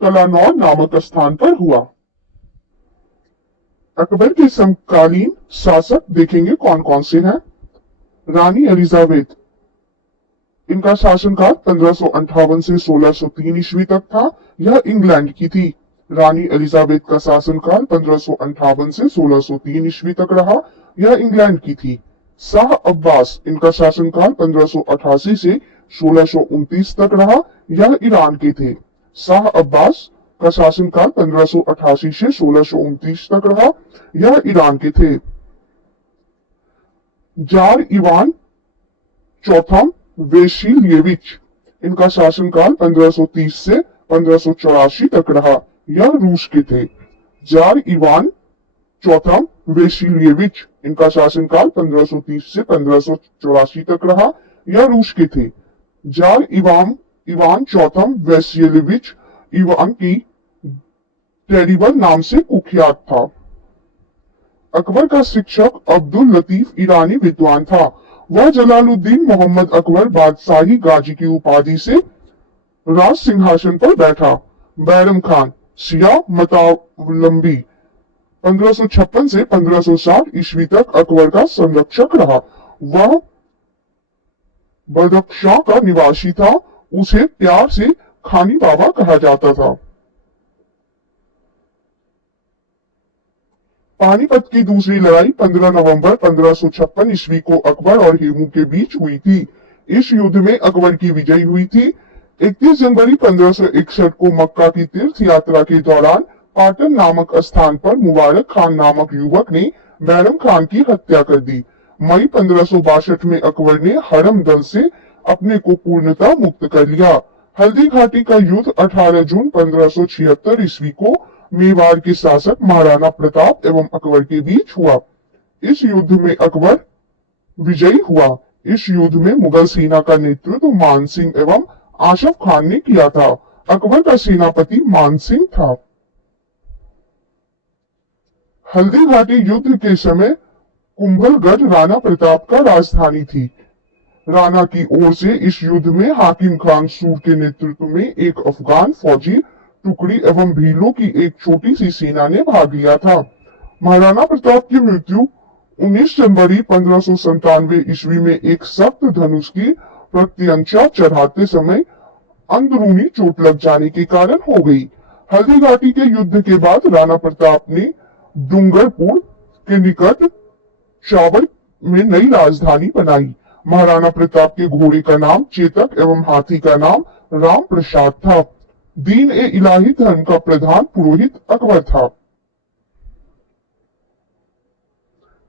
कलानौर नामक स्थान पर हुआ। अकबर के समकालीन शासक देखेंगे कौन कौन से हैं। रानी एलिजाबेथ, इनका शासनकाल 1558 से 1603 ईस्वी तक था। यह इंग्लैंड की थी। रानी एलिजाबेथ का शासनकाल 1558 से 1603 ईस्वी तक रहा। यह इंग्लैंड की थी। शाह अब्बास, इनका शासनकाल 1588 से 1629 तक रहा। यह ईरान के थे। शाह अब्बास का शासनकाल 1588 से 1629 तक रहा। यह ईरान के थे। जार इवान चौथम वेशिलिएविच, इनका शासनकाल 1530 से 1584 तक रहा। यह रूस के थे। जार इवान चौथम वेशिलिएविच, इनका शासनकाल 1530 से 1584 तक रहा। यह रूस के थे। जार इवान चौथम वेशिलिएविच इवान की टेरिबल नाम से कुख्यात था। अकबर का शिक्षक अब्दुल लतीफ ईरानी विद्वान था। वह जलालुद्दीन मोहम्मद अकबर बादशाही गाजी की उपाधि से राज सिंहासन पर बैठा। बैरम खान शिया मतावलंबी 1556 से 1560 ईस्वी तक अकबर का संरक्षक रहा। वह बदख्शां का निवासी था। उसे प्यार से खानी बाबा कहा जाता था। पानीपत की दूसरी लड़ाई 15 नवंबर 1556 ईस्वी को अकबर और हेमू के बीच हुई थी। इस युद्ध में अकबर की विजय हुई थी। 31 जनवरी 1561 को मक्का की तीर्थ यात्रा के दौरान पाटन नामक स्थान पर मुबारक खान नामक युवक ने बैरम खान की हत्या कर दी। मई 1562 में अकबर ने हरम दल से अपने को पूर्णतः मुक्त कर लिया। हल्दी घाटी का युद्ध 18 जून 1576 ईस्वी को मेवाड़ के शासक महाराणा प्रताप एवं अकबर के बीच हुआ। इस युद्ध में अकबर विजयी हुआ। इस युद्ध में मुगल सेना का नेतृत्व मान सिंह एवं आशफ खान ने किया था। अकबर का सेनापति मान सिंह था। हल्दी घाटी युद्ध के समय कुंभलगढ़ राणा प्रताप का राजधानी थी। राणा की ओर से इस युद्ध में हाकिम खान सूर के नेतृत्व में एक अफगान फौजी टुकड़ी एवं भीलों की एक छोटी सी सेना ने भाग लिया था। महाराणा प्रताप की मृत्यु 19 जनवरी 1597 ईस्वी में एक सख्त धनुष की प्रत्यंचा चढ़ाते समय अंदरूनी चोट लग जाने के कारण हो गई। हल्दी घाटी के युद्ध के बाद राणा प्रताप ने डूंगरपुर के निकट चावड़ में नई राजधानी बनाई। महाराणा प्रताप के घोड़े का नाम चेतक एवं हाथी का नाम राम प्रसाद था। दीन ए इलाही धर्म का प्रधान पुरोहित अकबर था।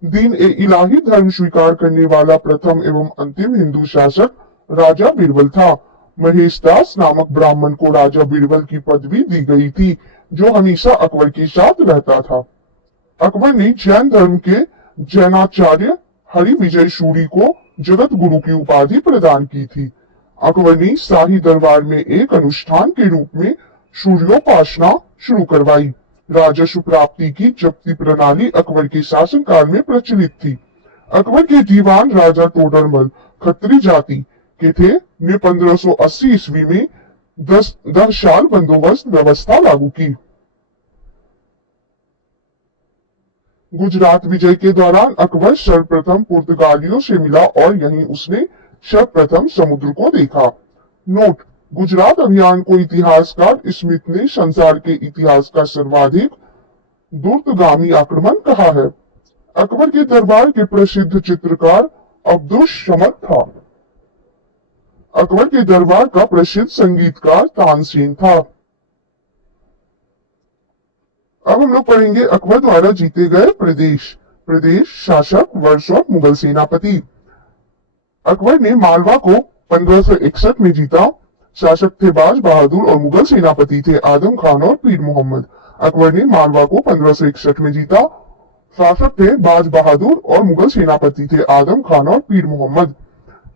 दीन ए इलाही धर्म स्वीकार करने वाला प्रथम एवं अंतिम हिंदू शासक राजा बीरबल था। महेश दास नामक ब्राह्मण को राजा बीरबल की पदवी दी गई थी, जो हमेशा अकबर के साथ रहता था। अकबर ने जैन धर्म के जैनाचार्य हरि विजय सूरी को जगत गुरु की उपाधि प्रदान की थी। अकबर ने शाही दरबार में एक अनुष्ठान के रूप में सूर्योपासना शुरू करवाई। राजस्व प्राप्ति की जब्ती प्रणाली अकबर के शासनकाल में प्रचलित थी। अकबर के दीवान राजा टोडरमल खत्री जाति के थे ने 1580 ईस्वी में 10 साल बंदोबस्त व्यवस्था लागू की। गुजरात विजय के दौरान अकबर सर्वप्रथम पुर्तगालियों से मिला और यहीं उसने सर्वप्रथम समुद्र को देखा। नोट: गुजरात अभियान को इतिहासकार स्मिथ ने संसार के इतिहास का सर्वाधिक दूरगामी आक्रमण कहा है। अकबर के दरबार के प्रसिद्ध चित्रकार अब्दुल समद था। अकबर के दरबार का प्रसिद्ध संगीतकार तानसेन था। अब हम लोग पढ़ेंगे अकबर द्वारा जीते गए प्रदेश। प्रदेश, शासक, वर्ष और मुगल सेनापति। अकबर ने मालवा को 1561 में जीता। शासक थे बाज बहादुर और मुगल सेनापति थे आदम खान और पीर मोहम्मद। अकबर ने मालवा को 1561 में जीता। शासक थे बाज बहादुर और मुगल सेनापति थे आदम खान और पीर मोहम्मद।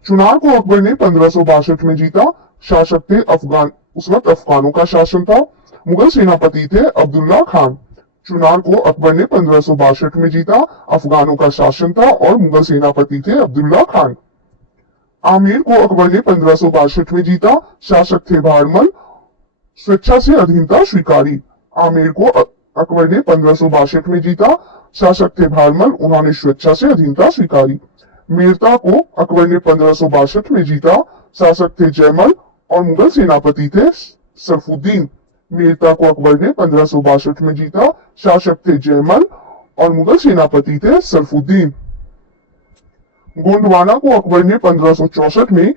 चुनार को अकबर ने 1562 में जीता। शासक थे उस वक्त अफगानों का शासन था। मुगल सेनापति थे अब्दुल्ला खान। चुनार को अकबर ने 1562 में जीता। अफगानों का शासन था और मुगल सेनापति थे अब्दुल्ला खान। आमेर को अकबर ने 1562 में जीता। शासक थे भारमल। स्वेच्छा से अधीनता स्वीकारी। आमेर को अकबर ने 1562 में जीता। शासक थे भारमल। उन्होंने स्वेच्छा से अधीनता स्वीकारी। मेरता को अकबर ने 1562 में जीता। शासक थे जयमल और मुगल सेनापति थे सरफुद्दीन। मेरता को अकबर ने 1562 में जीता। शासक थे जयमल और मुगल सेनापति थे सरफुद्दीन। गोंडवाना को अकबर ने 1564 में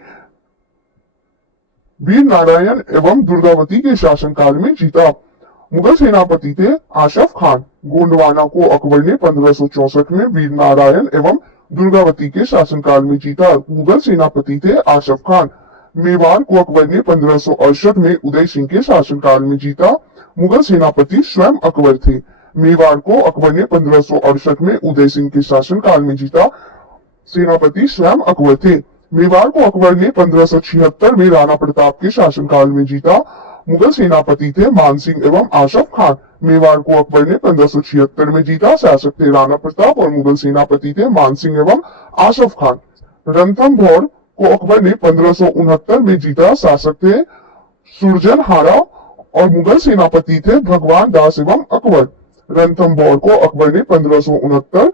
वीर नारायण एवं दुर्गावती के शासनकाल में जीता। मुगल सेनापति थे आशफ खान। गोंडवाना को अकबर ने 1564 में वीर नारायण एवं दुर्गावती के शासनकाल में जीता। मुगल सेनापति थे आशफ खान। मेवाड़ को अकबर ने 1568 में उदय सिंह के शासनकाल में जीता। मुगल सेनापति स्वयं अकबर थे। मेवाड़ को अकबर ने 1568 में उदय सिंह के शासनकाल में जीता। सेनापति स्वयं अकबर थे। मेवाड़ को अकबर ने 1576 में राणा प्रताप के शासनकाल में जीता। मुगल सेनापति थे मानसिंह एवं आशफ खान। मेवाड़ को अकबर ने 1576 में जीता। शासक थे राणा प्रताप और मुगल सेनापति थे मानसिंह एवं आशफ खान। रणथंभौर को अकबर ने 1569 में जीता। शासक थे सुरजनहारा और मुगल सेनापति थे भगवान दास एवं अकबर। रणथंभौर को अकबर ने 1569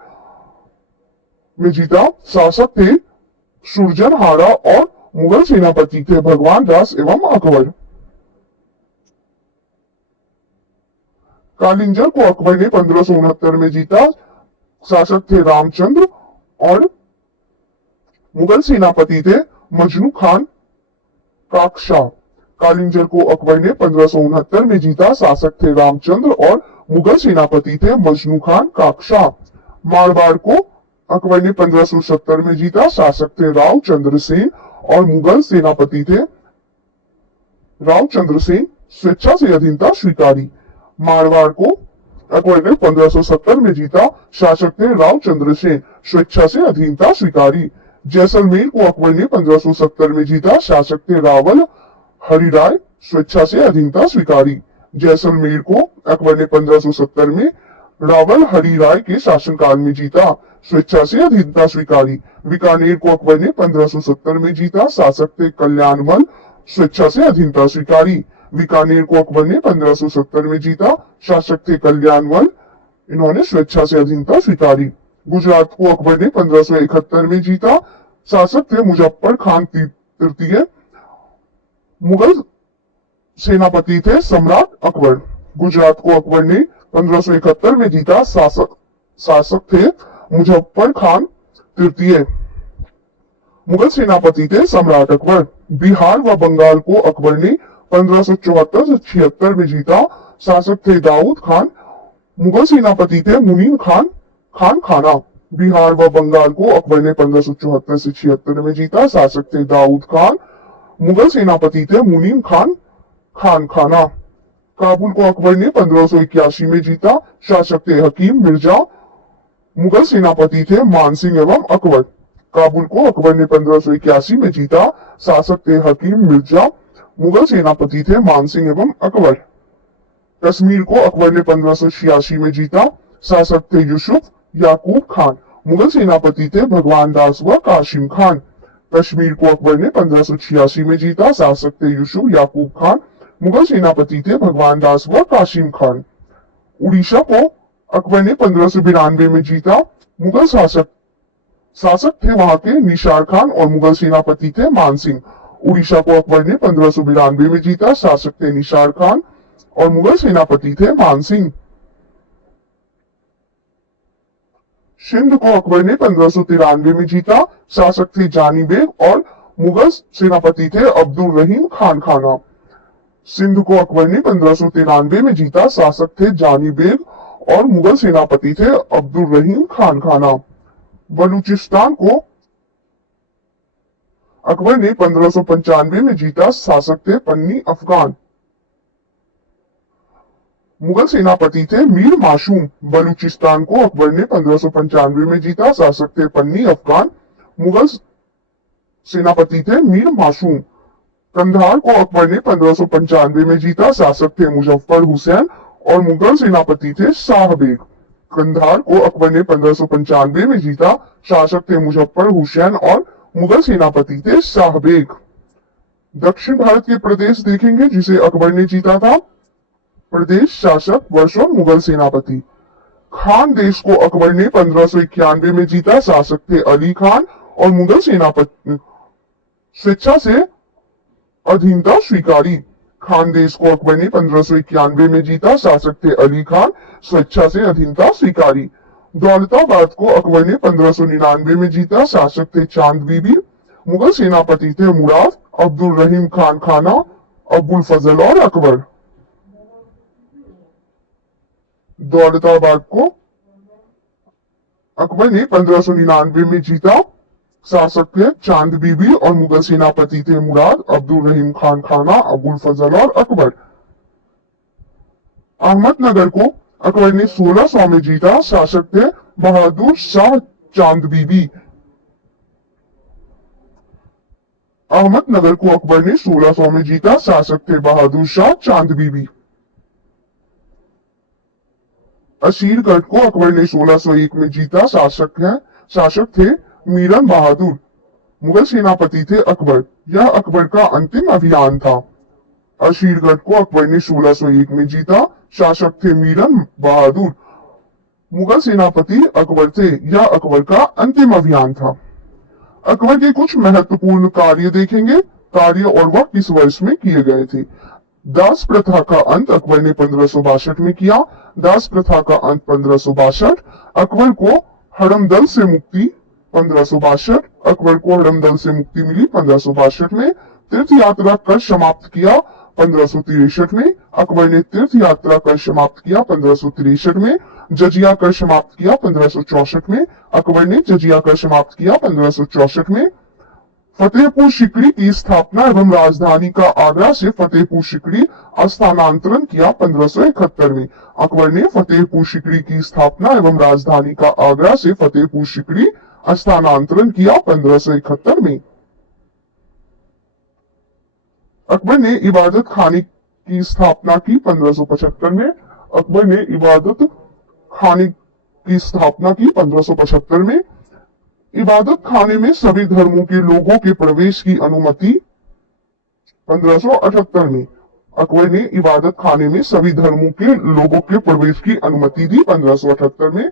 में जीता। शासक थे सुरजनहारा और मुगल सेनापति थे भगवान दास एवं अकबर। कालिंजर को अकबर ने 1569 में जीता। शासक थे रामचंद्र और मुगल सेनापति थे मजनू खान काकशाह। कालिंजर को अकबर ने 1569 में जीता। शासक थे रामचंद्र और मुगल सेनापति थे मजनू खान काकशाह। मारवाड़ को अकबर ने 1570 में जीता। शासक थे राव चंद्रसेन और मुगल सेनापति थे राव चंद्रसेन। स्वेच्छा से अधीनता स्वीकारी। मारवाड़ को अकबर ने 1570 में जीता। शासक थे राव चंद्रसेन। स्वेच्छा से अधीनता स्वीकारी। जैसलमेर को अकबर ने 1570 में जीता। शासक थे रावल हरिराय। स्वेच्छा से अधीनता स्वीकारी। जैसलमेर को अकबर ने 1570 में रावल हरिराय के शासनकाल में जीता। स्वेच्छा से अधीनता स्वीकारी। बीकानेर को अकबर ने 1570 में जीता। शासक थे कल्याणमल। स्वेच्छा से अधीनता स्वीकारी। बीकानेर को अकबर ने 1570 में जीता। शासक थे कल्याणमल। इन्होंने स्वेच्छा से अधीनता स्वीकारी। गुजरात को अकबर ने 1571 में जीता। शासक थे मुजफ्फर खान तृतीय। मुगल सेनापति थे सम्राट अकबर। गुजरात को अकबर ने 1571 में जीता। शासक थे मुजफ्फर खान तृतीय। मुगल सेनापति थे सम्राट अकबर। बिहार व बंगाल को अकबर ने 1574 से 76 में जीता। शासक थे दाऊद खान। मुगल सेनापति थे मुनीम खान खाना। बिहार व बंगाल को अकबर ने 1574 से 76 में जीता। शासक थे दाऊद खान। मुगल सेनापति थे मुनीम खान खाना। काबुल को अकबर ने 1581 में जीता। शासक थे हकीम मिर्जा। मुगल सेनापति थे मानसिंह एवं अकबर। काबुल को अकबर ने 1581 में जीता। शासक थे हकीम मिर्जा। मुगल सेनापति थे मानसिंह एवं अकबर। कश्मीर को अकबर ने 1586 में जीता। शासक थे यूसुफ याकूब खान। मुगल सेनापति थे भगवान दास व काशिम खान। कश्मीर को अकबर ने 1586 में जीता। शासक थे यूसुफ याकूब खान। मुगल सेनापति थे भगवान दास व काशिम खान। उड़ीसा को अकबर ने 1592 में जीता। मुगल शासक थे वहां के निशार खान और मुगल सेनापति थे मानसिंह। उड़ीसा को अकबर ने 1592 में जीता। शासक थे निशार खान और मुगल सेनापति थे मानसिंह। सिंध को अकबर ने 1593 में जीता। शासक थे जानी बेग और मुगल सेनापति थे अब्दुल रहीम खान खाना। सिंध को अकबर ने 1593 में जीता। शासक थे जानी बेग और मुगल सेनापति थे अब्दुल रहीम खान खाना। बलूचिस्तान को अकबर ने 1595 में जीता। शासक थे पन्नी अफगान। मुगल सेनापति थे मीर मासूम। बलूचिस्तान को अकबर ने 1595 में जीता। शासक थे पन्नी अफगान। मुगल सेनापति थे मीर मासूम। कंधार को अकबर ने 1595 में जीता। शासक थे मुजफ्फर हुसैन और मुगल सेनापति थे शाह बेग। कंधार को अकबर ने 1595 में जीता। शासक थे मुजफ्फर हुसैन और मुगल सेनापति थे शाह बेग। दक्षिण भारत के प्रदेश देखेंगे जिसे अकबर ने जीता था। प्रदेश, शासक, वर्ष और मुगल सेनापति। खान देश को अकबर ने 1591 में जीता। शासक थे अली खान और मुगल सेनापति। स्वेच्छा से अधीनता स्वीकारी। खानदेश को अकबर ने 1591 में जीता। शासक थे अली खान, स्वेच्छा से अधीनता स्वीकारी। दौलताबाद को अकबर ने 1599 में जीता। शासक थे चांद बीबी। मुगल सेनापति थे मुराद, अब्दुल रहीम खान खाना, अब्दुल फजल और अकबर। दौलताबाद को अकबर ने 1599 में जीता। शासक थे चांद बीबी और मुगल सेनापति थे मुराद, अब्दुल रहीम खान खाना, अबुल फजल और अकबर। अहमदनगर को अकबर ने 1600 में जीता। शासक थे बहादुर शाह चांद बीबी। अहमदनगर को अकबर ने 1600 में जीता। शासक थे बहादुर शाह चांद बीबी। असीरगढ़ को अकबर ने 1601 में जीता। शासक थे मीरन बहादुर। मुगल सेनापति थे अकबर। यह अकबर का अंतिम अभियान था। असीरगढ़ को अकबर ने 1601 में जीता। शासक थे मीरन बहादुर। मुगल सेनापति अकबर थे। यह अकबर का अंतिम अभियान था। अकबर के कुछ महत्वपूर्ण कार्य देखेंगे। कार्य और वह किस वर्ष में किए गए थे। दास प्रथा का अंत अकबर ने 1562 में किया। दास प्रथा का अंत 1562। अकबर को हड़मदल से मुक्ति 1562। अकबर को हड़मदल से मुक्ति मिली 1562 में। तीर्थ यात्रा कर समाप्त किया 1563 में। अकबर ने तीर्थ यात्रा कर समाप्त किया 1563 में। जजिया कर समाप्त किया 1564 में। अकबर ने जजिया कर समाप्त किया 1564 में। फतेहपुर सिकरी की स्थापना एवं राजधानी का आगरा से फतेहपुर सिकरी स्थानांतरण किया 1571 में। अकबर ने फतेहपुर सिकरी की स्थापना एवं राजधानी का आगरा से फतेहपुर सिकरी स्थानांतरण किया 1571 में। अकबर ने इबादत खाने की स्थापना की 1575 में। अकबर ने इबादत खाने की स्थापना की 1575 में। इबादत खाने में सभी धर्मों के लोगों के प्रवेश की अनुमति 1578 में। अकबर ने इबादत खाने में सभी धर्मों के लोगों के प्रवेश की अनुमति दी 1578 में।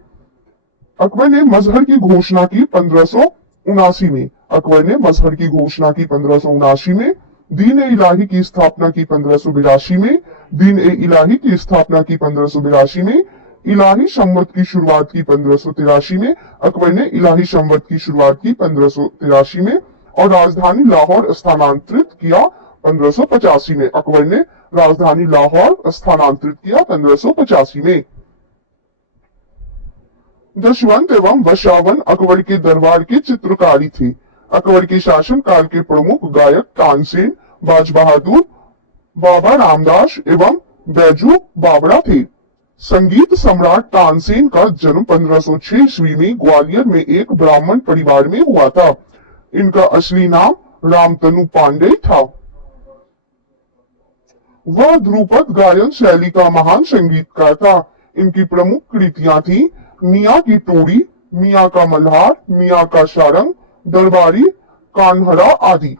अकबर ने मजहर की घोषणा की 1579 में। अकबर ने मजहर की घोषणा की 1579 में। दीन ए इलाही की स्थापना की 1582 में। दीन ए इलाही की स्थापना की 1582 में। इलाही संवत की शुरुआत की 1583 में। अकबर ने इलाही संवत की शुरुआत की 1583 में और राजधानी लाहौर स्थानांतरित किया 1585 में। अकबर ने राजधानी लाहौर स्थानांतरित किया 1585 में। दशवंत एवं वशावन अकबर के दरबार के चित्रकारी थे। अकबर के शासन काल के प्रमुख गायक तानसेन, बाज बहादुर, बाबा रामदास एवं बैजू बावड़ा थे। संगीत सम्राट तानसेन का जन्म 1506 ईस्वी में ग्वालियर में एक ब्राह्मण परिवार में हुआ था। इनका असली नाम रामतनु पांडे था। वह ध्रुपद गायन शैली का महान संगीतकार था। इनकी प्रमुख कृतियां थी मियाँ की टोड़ी, मियाँ का मल्हार, मियाँ का शारंग, दरबारी कान्हड़ा आदि।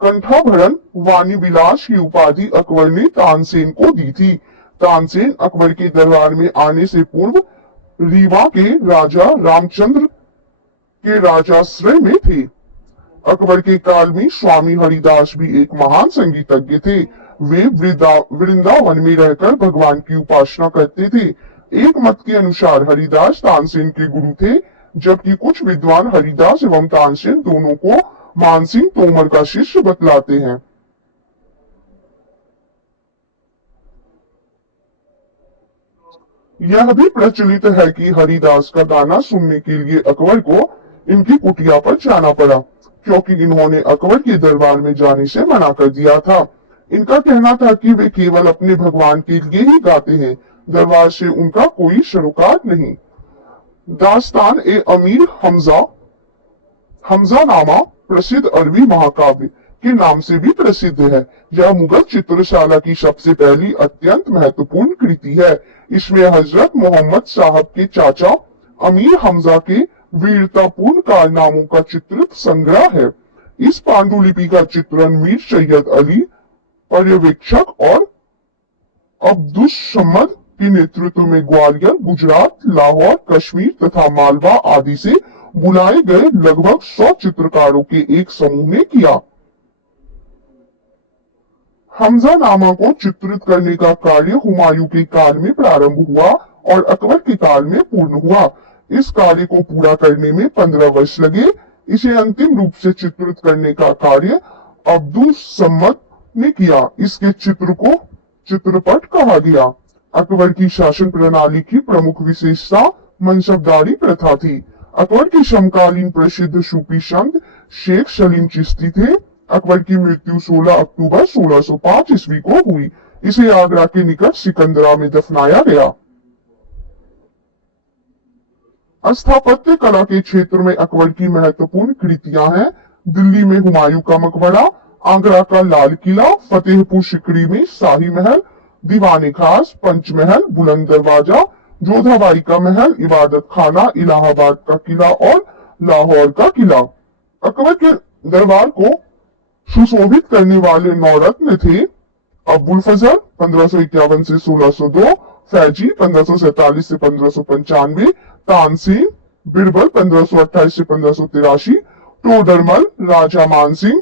कंठाभरण वाणी विलास की उपाधि अकबर ने तानसेन को दी थी। तानसेन अकबर के दरबार में आने से पूर्व रीवा के राजा रामचंद्र के राजाश्रय में थे। अकबर के काल में स्वामी हरिदास भी एक महान संगीतज्ञ थे। वे वृंदावन में रहकर भगवान की उपासना करते थे। एक मत के अनुसार हरिदास तानसेन के गुरु थे, जबकि कुछ विद्वान हरिदास एवं तानसेन दोनों को मानसिंह तोमर का शिष्य बतलाते हैं। यह भी प्रचलित है कि हरिदास का गाना सुनने के लिए अकबर को इनकी कुटिया पर जाना पड़ा, क्योंकि इन्होंने अकबर के दरबार में जाने से मना कर दिया था। इनका कहना था कि वे केवल अपने भगवान के लिए ही गाते हैं, दरबार से उनका कोई सरोकार नहीं। दास्तान ए अमीर हमजा नामा प्रसिद्ध अरबी महाकाव्य के नाम से भी प्रसिद्ध है। यह मुगल चित्रशाला की सबसे पहली अत्यंत महत्वपूर्ण कृति है। इसमें हजरत मोहम्मद साहब के चाचा अमीर हमजा के वीरतापूर्ण कारनामों का चित्रित संग्रह है। इस पांडुलिपि का चित्रण मीर सैयद अली पर्यवेक्षक और अब्दुस्समद के नेतृत्व में ग्वालियर, गुजरात, लाहौर, कश्मीर तथा मालवा आदि से बुलाए गए लगभग 100 चित्रकारों के एक समूह ने किया। हमजानामा को चित्रित करने का कार्य हुमायूं के काल में प्रारंभ हुआ और अकबर के काल में पूर्ण हुआ। इस कार्य को पूरा करने में 15 वर्ष लगे। इसे अंतिम रूप से चित्रित करने का कार्य अब्दुल सम्मद ने किया। इसके चित्र को चित्रपट कहा गया। अकबर की शासन प्रणाली की प्रमुख विशेषता मनसबदारी प्रथा थी। अकबर के समकालीन प्रसिद्ध सूफी संत शेख सलीम चिश्ती थे। अकबर की मृत्यु 16 अक्टूबर 1605 ईस्वी को हुई। इसे आगरा के निकट सिकंदरा में दफनाया गया। स्थापत्य कला के क्षेत्र में अकबर की महत्वपूर्ण कृतियां हैं। दिल्ली में हुमायूं का मकबरा, आगरा का लाल किला, फतेहपुर सिकरी में शाही महल, दीवाने खास, पंचमहल, बुलंद दरवाजा, जोधाबाई का महल, इबादत खाना, इलाहाबाद का किला और लाहौर का किला। अकबर के दरबार को सुशोभित करने वाले नौरत्न थे अबुल फजल 1551 से 1602, फैजी 1547 से 1595, तानसेन बिरबल 1528 से 1583, टोडरमल, राजा मानसिंह,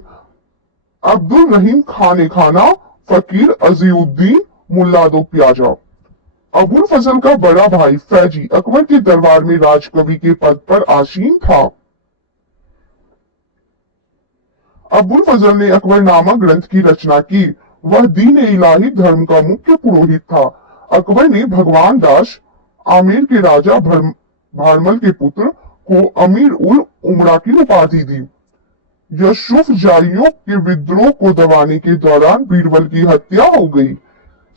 अब्दुल रहीम खाने खाना, फकीर अजीउद्दीन, मुल्ला दो प्याजा। अबुल फजल का बड़ा भाई फैजी अकबर के दरबार में राजकवि के पद पर आसीन था। अबुल फजल ने अकबरनामा ग्रंथ की रचना की। वह दीन इलाही धर्म का मुख्य पुरोहित था। अकबर ने भगवान दास आमेर के राजा भारमल के पुत्र को अमीर उल उमरा की उपाधि दी। यूसुफजाइयों के विद्रोह को दबाने के दौरान बीरबल की हत्या हो गई।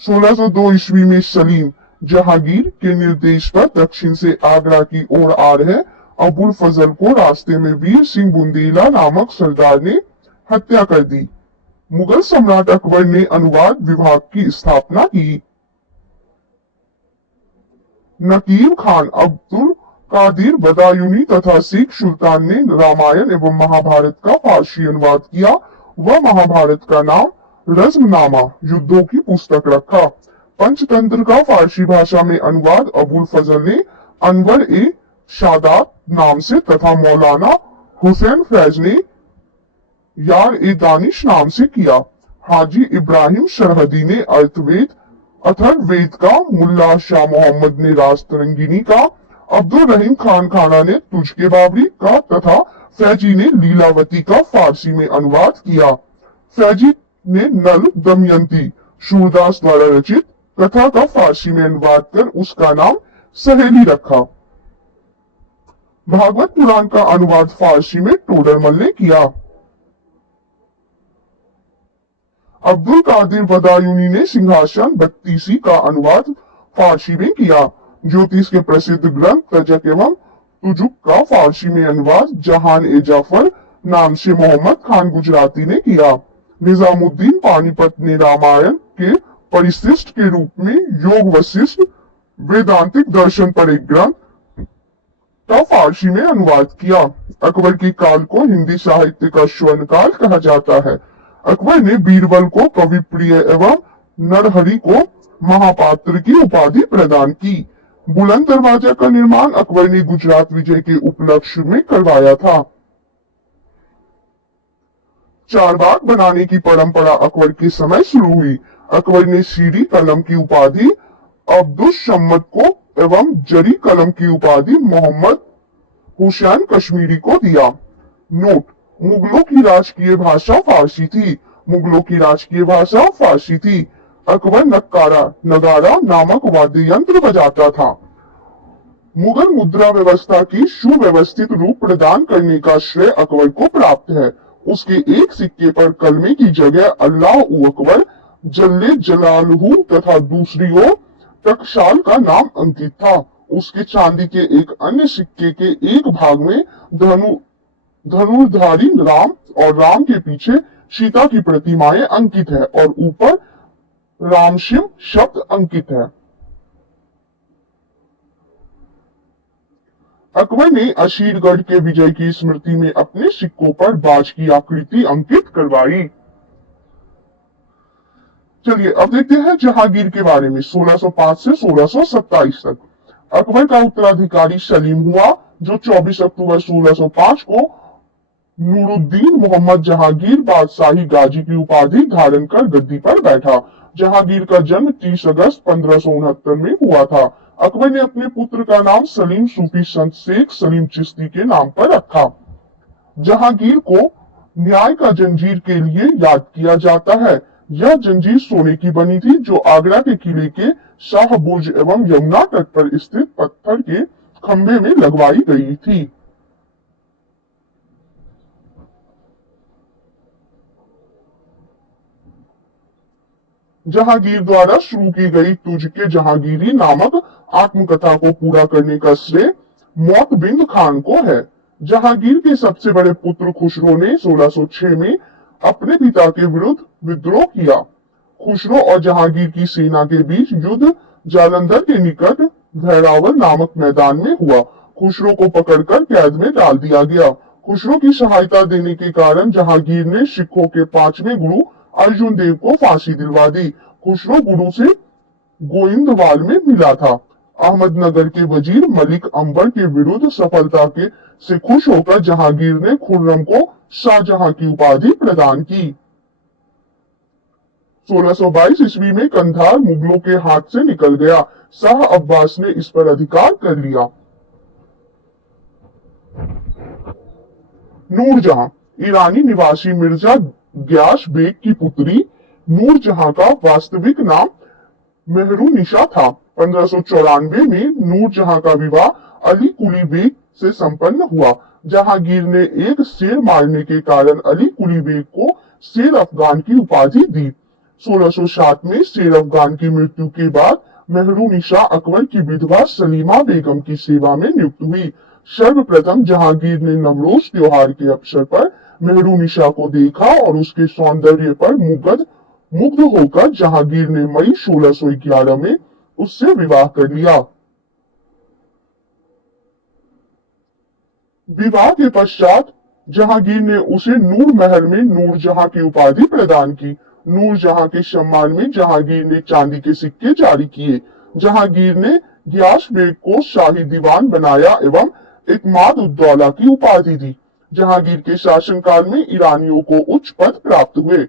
1602 ईस्वी में सलीम जहांगीर के निर्देश पर दक्षिण से आगरा की ओर आ रहे अबुल फजल को रास्ते में वीर सिंह बुंदेला नामक सरदार ने हत्या कर दी। मुगल सम्राट अकबर ने अनुवाद विभाग की स्थापना की। नकीब खान अब्दुल कादिर बदायूनी तथा सिख सुल्तान ने रामायण एवं महाभारत का फारसी अनुवाद किया। वह महाभारत का नाम रज़्मनामा युद्धों की पुस्तक रखा। पंचतंत्र का फारसी भाषा में अनुवाद अबुल फजल ने अनवर ए शादात नाम से तथा मौलाना हुसैन फैज ने यार ए दानिश नाम से किया। हाजी इब्राहिम सरहदी ने अर्थवेद अथर्ववेद का, मुल्ला शाह मोहम्मद ने राजतरंगिनी का, अब्दुल रहीम खान खाना ने तुझके बाबरी का तथा फैजी ने लीलावती का फारसी में अनुवाद किया। फैजी ने नल दमयंती सूरदास द्वारा रचित कथा का फारसी में अनुवाद कर उसका नाम सहेली रखा। भागवत पुराण का अनुवाद फारसी में टोडरमल ने किया। अब्दुल कादिर बदायूनी ने सिंहासन बत्तीसी का अनुवाद फारसी में किया। ज्योतिष के प्रसिद्ध ग्रंथ तजक एवं तुजुक का फारसी में अनुवाद जहान ए जाफर नाम से मोहम्मद खान गुजराती ने किया। निजामुद्दीन पानीपत ने रामायण के परिशिष्ट के रूप में योग वशिष्ठ वेदांतिक दर्शन पर एक ग्रंथ का फारसी में अनुवाद किया। अकबर के काल को हिंदी साहित्य का स्वर्ण काल कहा जाता है। अकबर ने बीरबल को कवि प्रिय एवं नरहरि को महापात्र की उपाधि प्रदान की। बुलंद दरवाजा का निर्माण अकबर ने गुजरात विजय के उपलक्ष्य में करवाया था। चारबाग बनाने की परंपरा अकबर के समय शुरू हुई। अकबर ने सीरी कलम की उपाधि अब्दुल सम्मद को एवं जरी कलम की उपाधि मोहम्मद हुसैन कश्मीरी को दिया। नोट: मुगलों की राजकीय भाषा फारसी थी। मुगलों की राजकीय भाषा फारसी थी। अकबर नक्कारा नगारा नामक वाद्य यंत्र बजाता था। मुगल मुद्रा व्यवस्था की सुव्यवस्थित रूप प्रदान करने का श्रेय अकबर को प्राप्त है। उसके एक सिक्के पर कलमे की जगह अल्लाह अकबर जल्ले जलालहू तथा दूसरी ओर टकसाल का नाम अंकित था। उसके चांदी के एक अन्य सिक्के के एक भाग में धनुर्धारी राम और राम के पीछे सीता की प्रतिमाएं अंकित है और ऊपर रामशिम शब्द अंकित है। अकबर ने अशीरगढ़ के विजय की स्मृति में अपने सिक्कों पर बाज की आकृति अंकित करवाई। चलिए अब देखते हैं जहांगीर के बारे में। 1605 से 1627 तक अकबर का उत्तराधिकारी सलीम हुआ, जो 24 अक्टूबर 1605 को नूरुद्दीन मोहम्मद जहांगीर बादशाही गाजी की उपाधि धारण कर गद्दी पर बैठा। जहांगीर का जन्म 30 अगस्त 1569 में हुआ था। अकबर ने अपने पुत्र का नाम सलीम सूफी संत शेख सलीम चिश्ती के नाम पर रखा। जहांगीर को न्याय का जंजीर के लिए याद किया जाता है। यह जंजीर सोने की बनी थी जो आगरा के किले के शाह बुर्ज एवं यमुना तट पर स्थित पत्थर के खंभे में लगवाई गई थी। जहांगीर द्वारा शुरू की गई तुझ के जहांगीरी नामक आत्मकथा को पूरा करने का श्रेय मोतबिंद खान को है। जहांगीर के सबसे बड़े पुत्र खुसरो ने 1606 में अपने पिता के विरुद्ध विद्रोह किया। खुसरो और जहांगीर की सेना के बीच युद्ध जालंधर के निकट भैरावल नामक मैदान में हुआ। खुसरो को पकड़कर कैद में डाल दिया गया। खुसरो की सहायता देने के कारण जहांगीर ने सिखों के 5वें गुरु अर्जुन देव को फांसी दिलवा दी। खुसरो गुरु से गोइंदवाल में मिला था। अहमदनगर के वजीर मलिक अंबर के विरुद्ध सफलता के से खुश होकर जहांगीर ने खुर्रम को शाहजहां की उपाधि प्रदान की। 1622 ईस्वी में कंधार मुगलों के हाथ से निकल गया। शाह अब्बास ने इस पर अधिकार कर लिया। नूरजहां ईरानी निवासी मिर्जा ग्यास बेग की पुत्री नूरजहां का वास्तविक नाम मेहरुनिशा था। 1594 में नूरजहां का विवाह अली कुली बेग से संपन्न हुआ। जहांगीर ने एक शेर मारने के कारण अली कुली बेग को शेर अफगान की उपाधि दी। 1607 में शेर अफगान की मृत्यु के बाद मेहरुनिशा अकबर की विधवा सलीमा बेगम की सेवा में नियुक्त हुई। सर्वप्रथम जहांगीर ने नवरोज त्योहार के अवसर पर मेहरुनिशा को देखा और उसके सौंदर्य पर मुग्ध होकर जहांगीर ने मई 1611 में उससे विवाह कर लिया। विवाह के पश्चात जहांगीर ने उसे नूर महल में नूरजहां की उपाधि प्रदान की। नूरजहां के सम्मान में जहांगीर ने चांदी के सिक्के जारी किए। जहांगीर ने गियास बेग को शाही दीवान बनाया एवं इत्माद उद्दौला की उपाधि दी। जहांगीर के शासनकाल में ईरानियों को उच्च पद प्राप्त हुए।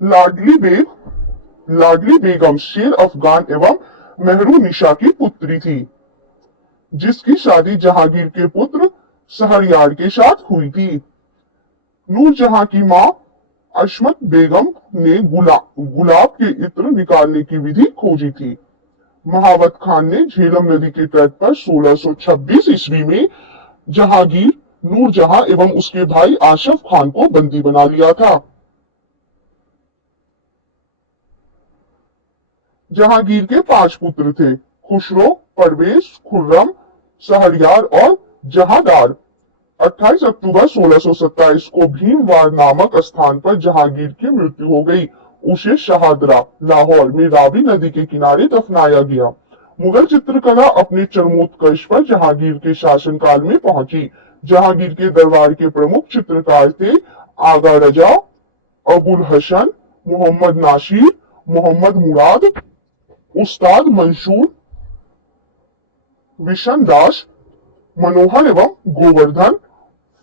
लाडली बेगम शेर अफगान एवं मेहरुनिशा की पुत्री थी, जिसकी शादी जहांगीर के पुत्र शहरयार के साथ हुई थी। नूरजहां की मां अशमत बेगम ने गुलाब के इत्र निकालने की विधि खोजी थी। महावत खान ने झेलम नदी के तट पर 1626 ईस्वी में जहांगीर, नूरजहां एवं उसके भाई आशफ खान को बंदी बना लिया था। जहांगीर के 5 पुत्र थे, खुसरो, परवेज, खुर्रम, शहरयार और जहांदार। 28 अक्टूबर 1627 को भीमवार नामक स्थान पर जहांगीर की मृत्यु हो गई। उसे शहादरा, लाहौर में रावी नदी के किनारे दफनाया गया। मुगल चित्रकला अपने चरमोत्कर्ष पर जहांगीर के शासनकाल में पहुंची। जहांगीर के दरबार के प्रमुख चित्रकार थे आगा रजा, अबुल हसन, मोहम्मद नासिर, मोहम्मद मुराद, उस्ताद मंसूर, विशन दास, मनोहर एवं गोवर्धन,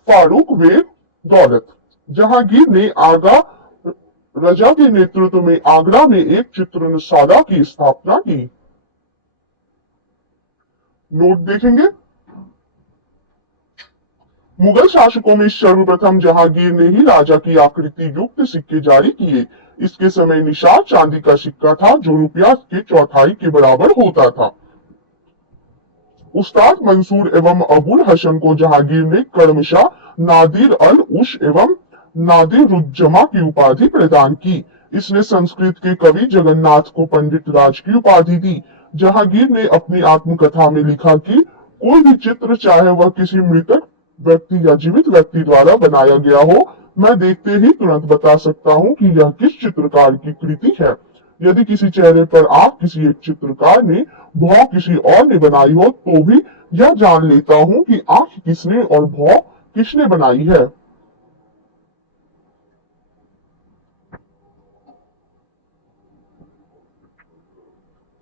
फारूक वेग, दौलत। जहांगीर ने आगा रजा के नेतृत्व में आगरा में एक चित्रशाला की स्थापना की। नोट देखेंगे। मुगल शासकों में सर्वप्रथम जहांगीर ने ही राजा की आकृति युक्त सिक्के जारी किए। इसके समय निशान चांदी का सिक्का था जो रुपया के चौथाई के बराबर होता था। उस्ताद मंसूर एवं अबुल हसन को जहांगीर ने कर्मशा, नादिर अल उश एवं नादिरुज्जमा की उपाधि प्रदान की। इसने संस्कृत के कवि जगन्नाथ को पंडित राज की उपाधि दी। जहांगीर ने अपनी आत्मकथा में लिखा कि कोई भी चित्र, चाहे वह किसी मृतक व्यक्ति या जीवित व्यक्ति द्वारा बनाया गया हो, मैं देखते ही तुरंत बता सकता हूँ कि यह किस चित्रकार की कृति है। यदि किसी चेहरे पर आंख किसी एक चित्रकार ने, भौं किसी और ने बनाई हो, तो भी यह जान लेता हूँ कि आंख किसने और भौं किसने बनाई है।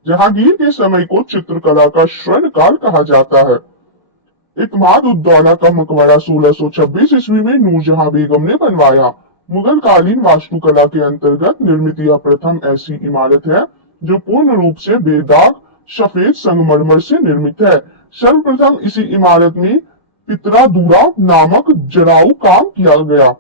जहांगीर के समय को चित्रकला का स्वर्ण काल कहा जाता है। इत्माद उद्दौला का मकबरा 1626 ईस्वी में नूरजहां बेगम ने बनवाया। मुगल कालीन वास्तुकला के अंतर्गत निर्मित यह प्रथम ऐसी इमारत है जो पूर्ण रूप से बेदाग सफेद संगमरमर से निर्मित है। सर्वप्रथम इसी इमारत में पितरादूरा नामक जड़ाऊ काम किया गया।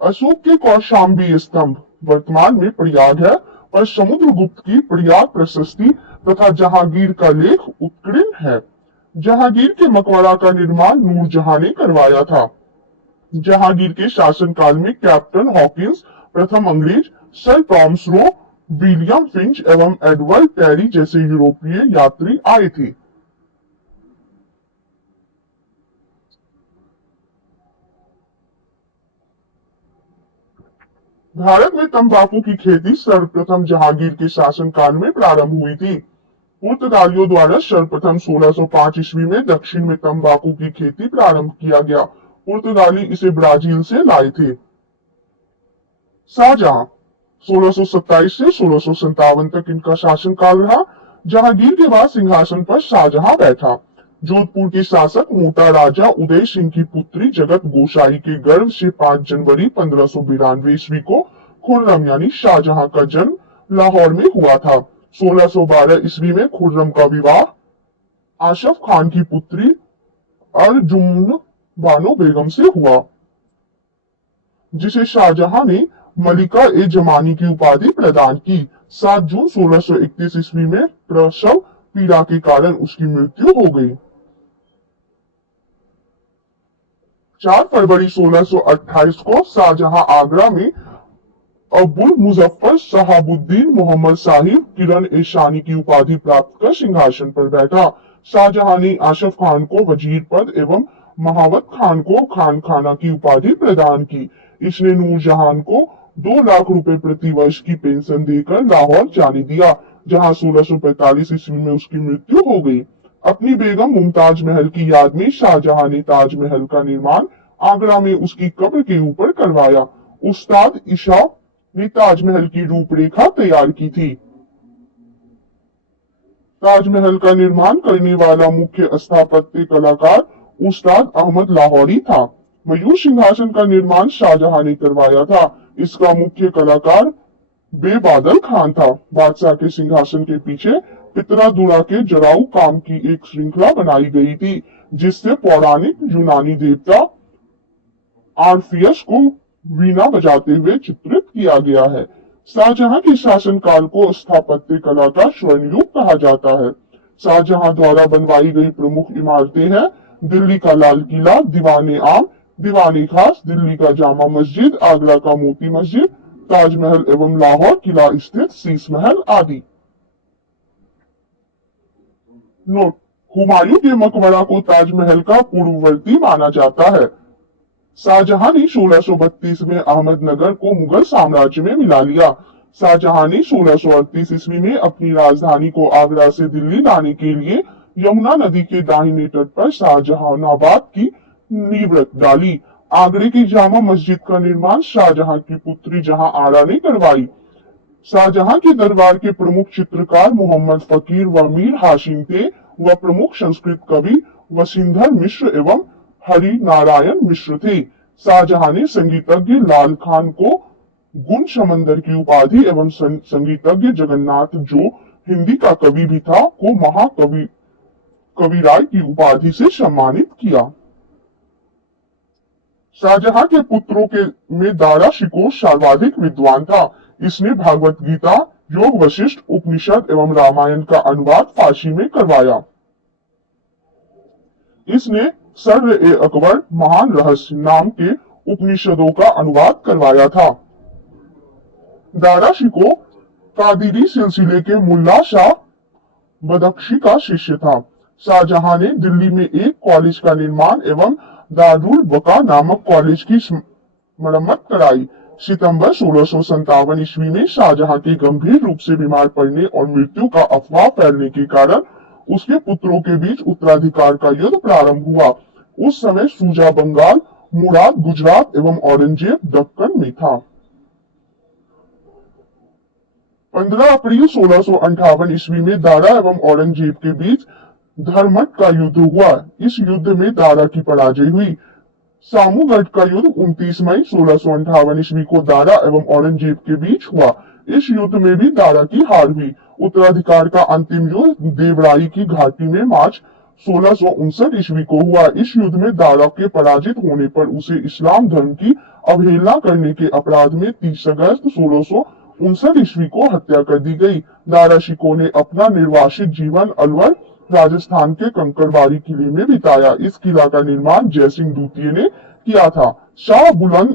अशोक के कौशाम्बी स्तंभ वर्तमान में प्रयाग है और समुद्रगुप्त की प्रयाग प्रशस्ति तथा जहांगीर का लेख उत्कीर्ण है। जहांगीर के मकबरा का निर्माण नूरजहां ने करवाया था। जहांगीर के शासनकाल में कैप्टन हॉकिंस, प्रथम अंग्रेज, sir Thomas Roe, William Finch एवं एडवर्ड टेरी जैसे यूरोपीय यात्री आए थे। भारत में तंबाकू की खेती सर्वप्रथम जहांगीर के शासनकाल में प्रारंभ हुई थी। पुर्तगालियों द्वारा सर्वप्रथम 1605 ईस्वी में दक्षिण में तंबाकू की खेती प्रारंभ किया गया। पुर्तगाली इसे ब्राजील से लाए थे। शाहजहां 1627 से 1657 तक इनका शासनकाल रहा। जहांगीर के बाद सिंहासन पर शाहजहां बैठा। जोधपुर के शासक मोटा राजा उदय सिंह की पुत्री जगत गोसाई के गर्भ से 5 जनवरी 1592 ईस्वी को खुर्रम यानी शाहजहां का जन्म लाहौर में हुआ था। 1612 ईस्वी में खुर्रम का विवाह आशफ खान की पुत्री अर्जुमन बानो बेगम से हुआ, जिसे शाहजहां ने मलिका ए जमानी की उपाधि प्रदान की। 7 जून 1631 ईस्वी में प्रसव पीड़ा के कारण उसकी मृत्यु हो गई। 4 फरवरी 1628 को शाहजहां आगरा में अबुल मुजफ्फर शहाबुद्दीन मोहम्मद साहिब किरण ए शानी की उपाधि प्राप्त कर सिंहासन पर बैठा। शाहजहां ने आशफ खान को वजीर पद एवं महावत खान को खान खाना की उपाधि प्रदान की। इसने नूरजहां को 2 लाख रुपए प्रति वर्ष की पेंशन देकर लाहौर जाने दिया, जहां 1645 ईस्वी में उसकी मृत्यु हो गई। अपनी बेगम मुमताज महल की याद में शाहजहां ने ताजमहल का निर्माण आगरा में उसकी कब्र के ऊपर करवाया। उस्ताद ईशा ने ताजमहल की रूपरेखा तैयार की थी। ताजमहल का निर्माण करने वाला मुख्य स्थापत्य कलाकार उस्ताद अहमद लाहौरी था। मयूर सिंहासन का निर्माण शाहजहां ने करवाया था। इसका मुख्य कलाकार बेबादल खान था। बादशाह के सिंहासन के पीछे पितरादुरा के जराऊ काम की एक श्रृंखला बनाई गई थी, जिससे पौराणिक यूनानी देवता आर्फियस को वीणा बजाते हुए चित्रित किया गया है। शाहजहां के शासनकाल को स्थापत्य कला का स्वर्ण युग कहा जाता है। शाहजहां द्वारा बनवाई गई प्रमुख इमारतें हैं दिल्ली का लाल किला, दीवाने आम, दीवाने खास, दिल्ली का जामा मस्जिद, आगरा का मोती मस्जिद, ताजमहल एवं लाहौर किला स्थित शीश महल आदि। नोट: हुमायूं के मकबरा को ताजमहल का पूर्ववर्ती माना जाता है। शाहजहां ने 1632 में अहमदनगर को मुगल साम्राज्य में मिला लिया। शाहजहां ने 1638 ईस्वी में अपनी राजधानी को आगरा से दिल्ली लाने के लिए यमुना नदी के दाहिने तट पर शाहजहानाबाद की नींव रख डाली। आगरे की जामा मस्जिद का निर्माण शाहजहां की पुत्री जहां आरा ने करवाई। शाहजहां के दरबार के प्रमुख चित्रकार मोहम्मद फकीर व मीर हाशिम थे व प्रमुख संस्कृत कवि वसिंधर मिश्र एवं हरि नारायण मिश्र थे। शाहजहां ने संगीतज्ञ लाल खान को गुण समंदर की उपाधि एवं संगीतज्ञ जगन्नाथ, जो हिंदी का कवि भी था, को महाकवि कविराय की उपाधि से सम्मानित किया। शाहजहां के पुत्रों के में दारा शिकोह सर्वाधिक विद्वान था। इसने भागवत गीता, योग वशिष्ठ, उपनिषद एवं रामायण का अनुवाद फारसी में करवाया। इसने सर्र ए अकबर महान रहस्य नाम के उपनिषदों का अनुवाद करवाया था। दारा शिकोह कादिरी सिलसिले के मुल्ला शाह बदख्शी का शिष्य था। शाहजहां ने दिल्ली में एक कॉलेज का निर्माण एवं दारुल बका नामक कॉलेज की मरम्मत कराई। सितंबर 1657 ईस्वी में शाहजहां के गंभीर रूप से बीमार पड़ने और मृत्यु का अफवाह फैलने के कारण उसके पुत्रों के बीच उत्तराधिकार का युद्ध प्रारंभ हुआ। उस समय सूजा बंगाल, मुराद गुजरात एवं औरंगजेब दक्कन में था। 15 अप्रैल 1658 ईस्वी में दारा एवं औरंगजेब के बीच धर्मट का युद्ध हुआ। इस युद्ध में दारा की पराजय हुई। सामूगढ़ का युद्ध 29 मई 1658 ईस्वी को दारा एवं औरंगजेब के बीच हुआ। इस युद्ध में भी दारा की हार हुई। उत्तराधिकार का अंतिम युद्ध देवराई की घाटी में मार्च 1659 ईस्वी को हुआ। इस युद्ध में दारा के पराजित होने पर उसे इस्लाम धर्म की अवहेलना करने के अपराध में 30 अगस्त 1659 ईस्वी को हत्या कर दी गई। दारा शिकोह ने अपना निर्वासित जीवन अलवर राजस्थान के कंकड़बाड़ी किले में बिताया। इस किला का निर्माण जयसिंह द्वितीय ने किया था। शाह बुलंद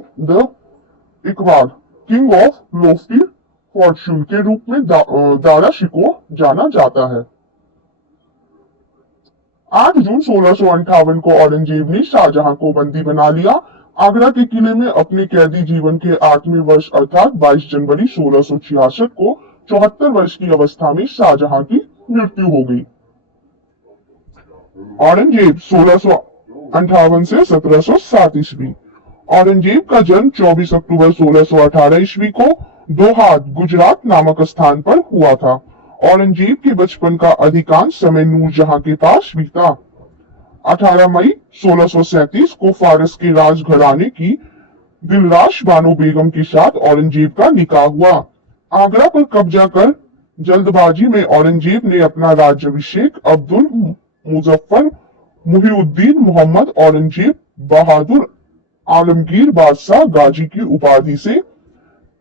Iqbal, king of Loftie Fortune के रूप में दारा शिकोह जाना जाता है। 8 जून 1658 को औरंगजेब ने शाहजहां को बंदी बना लिया। आगरा के किले में अपने कैदी जीवन के 8वें वर्ष अर्थात 22 जनवरी 1666 को 74 वर्ष की अवस्था में शाहजहां की मृत्यु हो गई। औरंगजेब 1658 से 1707 ईस्वी। औरंगजेब का जन्म 24 अक्टूबर 1618 ईस्वी को दोहाद गुजरात नामक स्थान पर हुआ था। औरंगजेब के बचपन का अधिकांश समय नूरजहां के पास बीता। 18 मई 1637 को फारस के राजघराने की दिलराश बानो बेगम के साथ औरंगजेब का निकाह हुआ। आगरा पर कब्जा कर जल्दबाजी में औरंगजेब ने अपना राज्याभिषेक अब्दुल मुजफ्फर मुहिउद्दीन मोहम्मद औरंगजेब बहादुर आलमगीर बादशाह गाजी की उपाधि से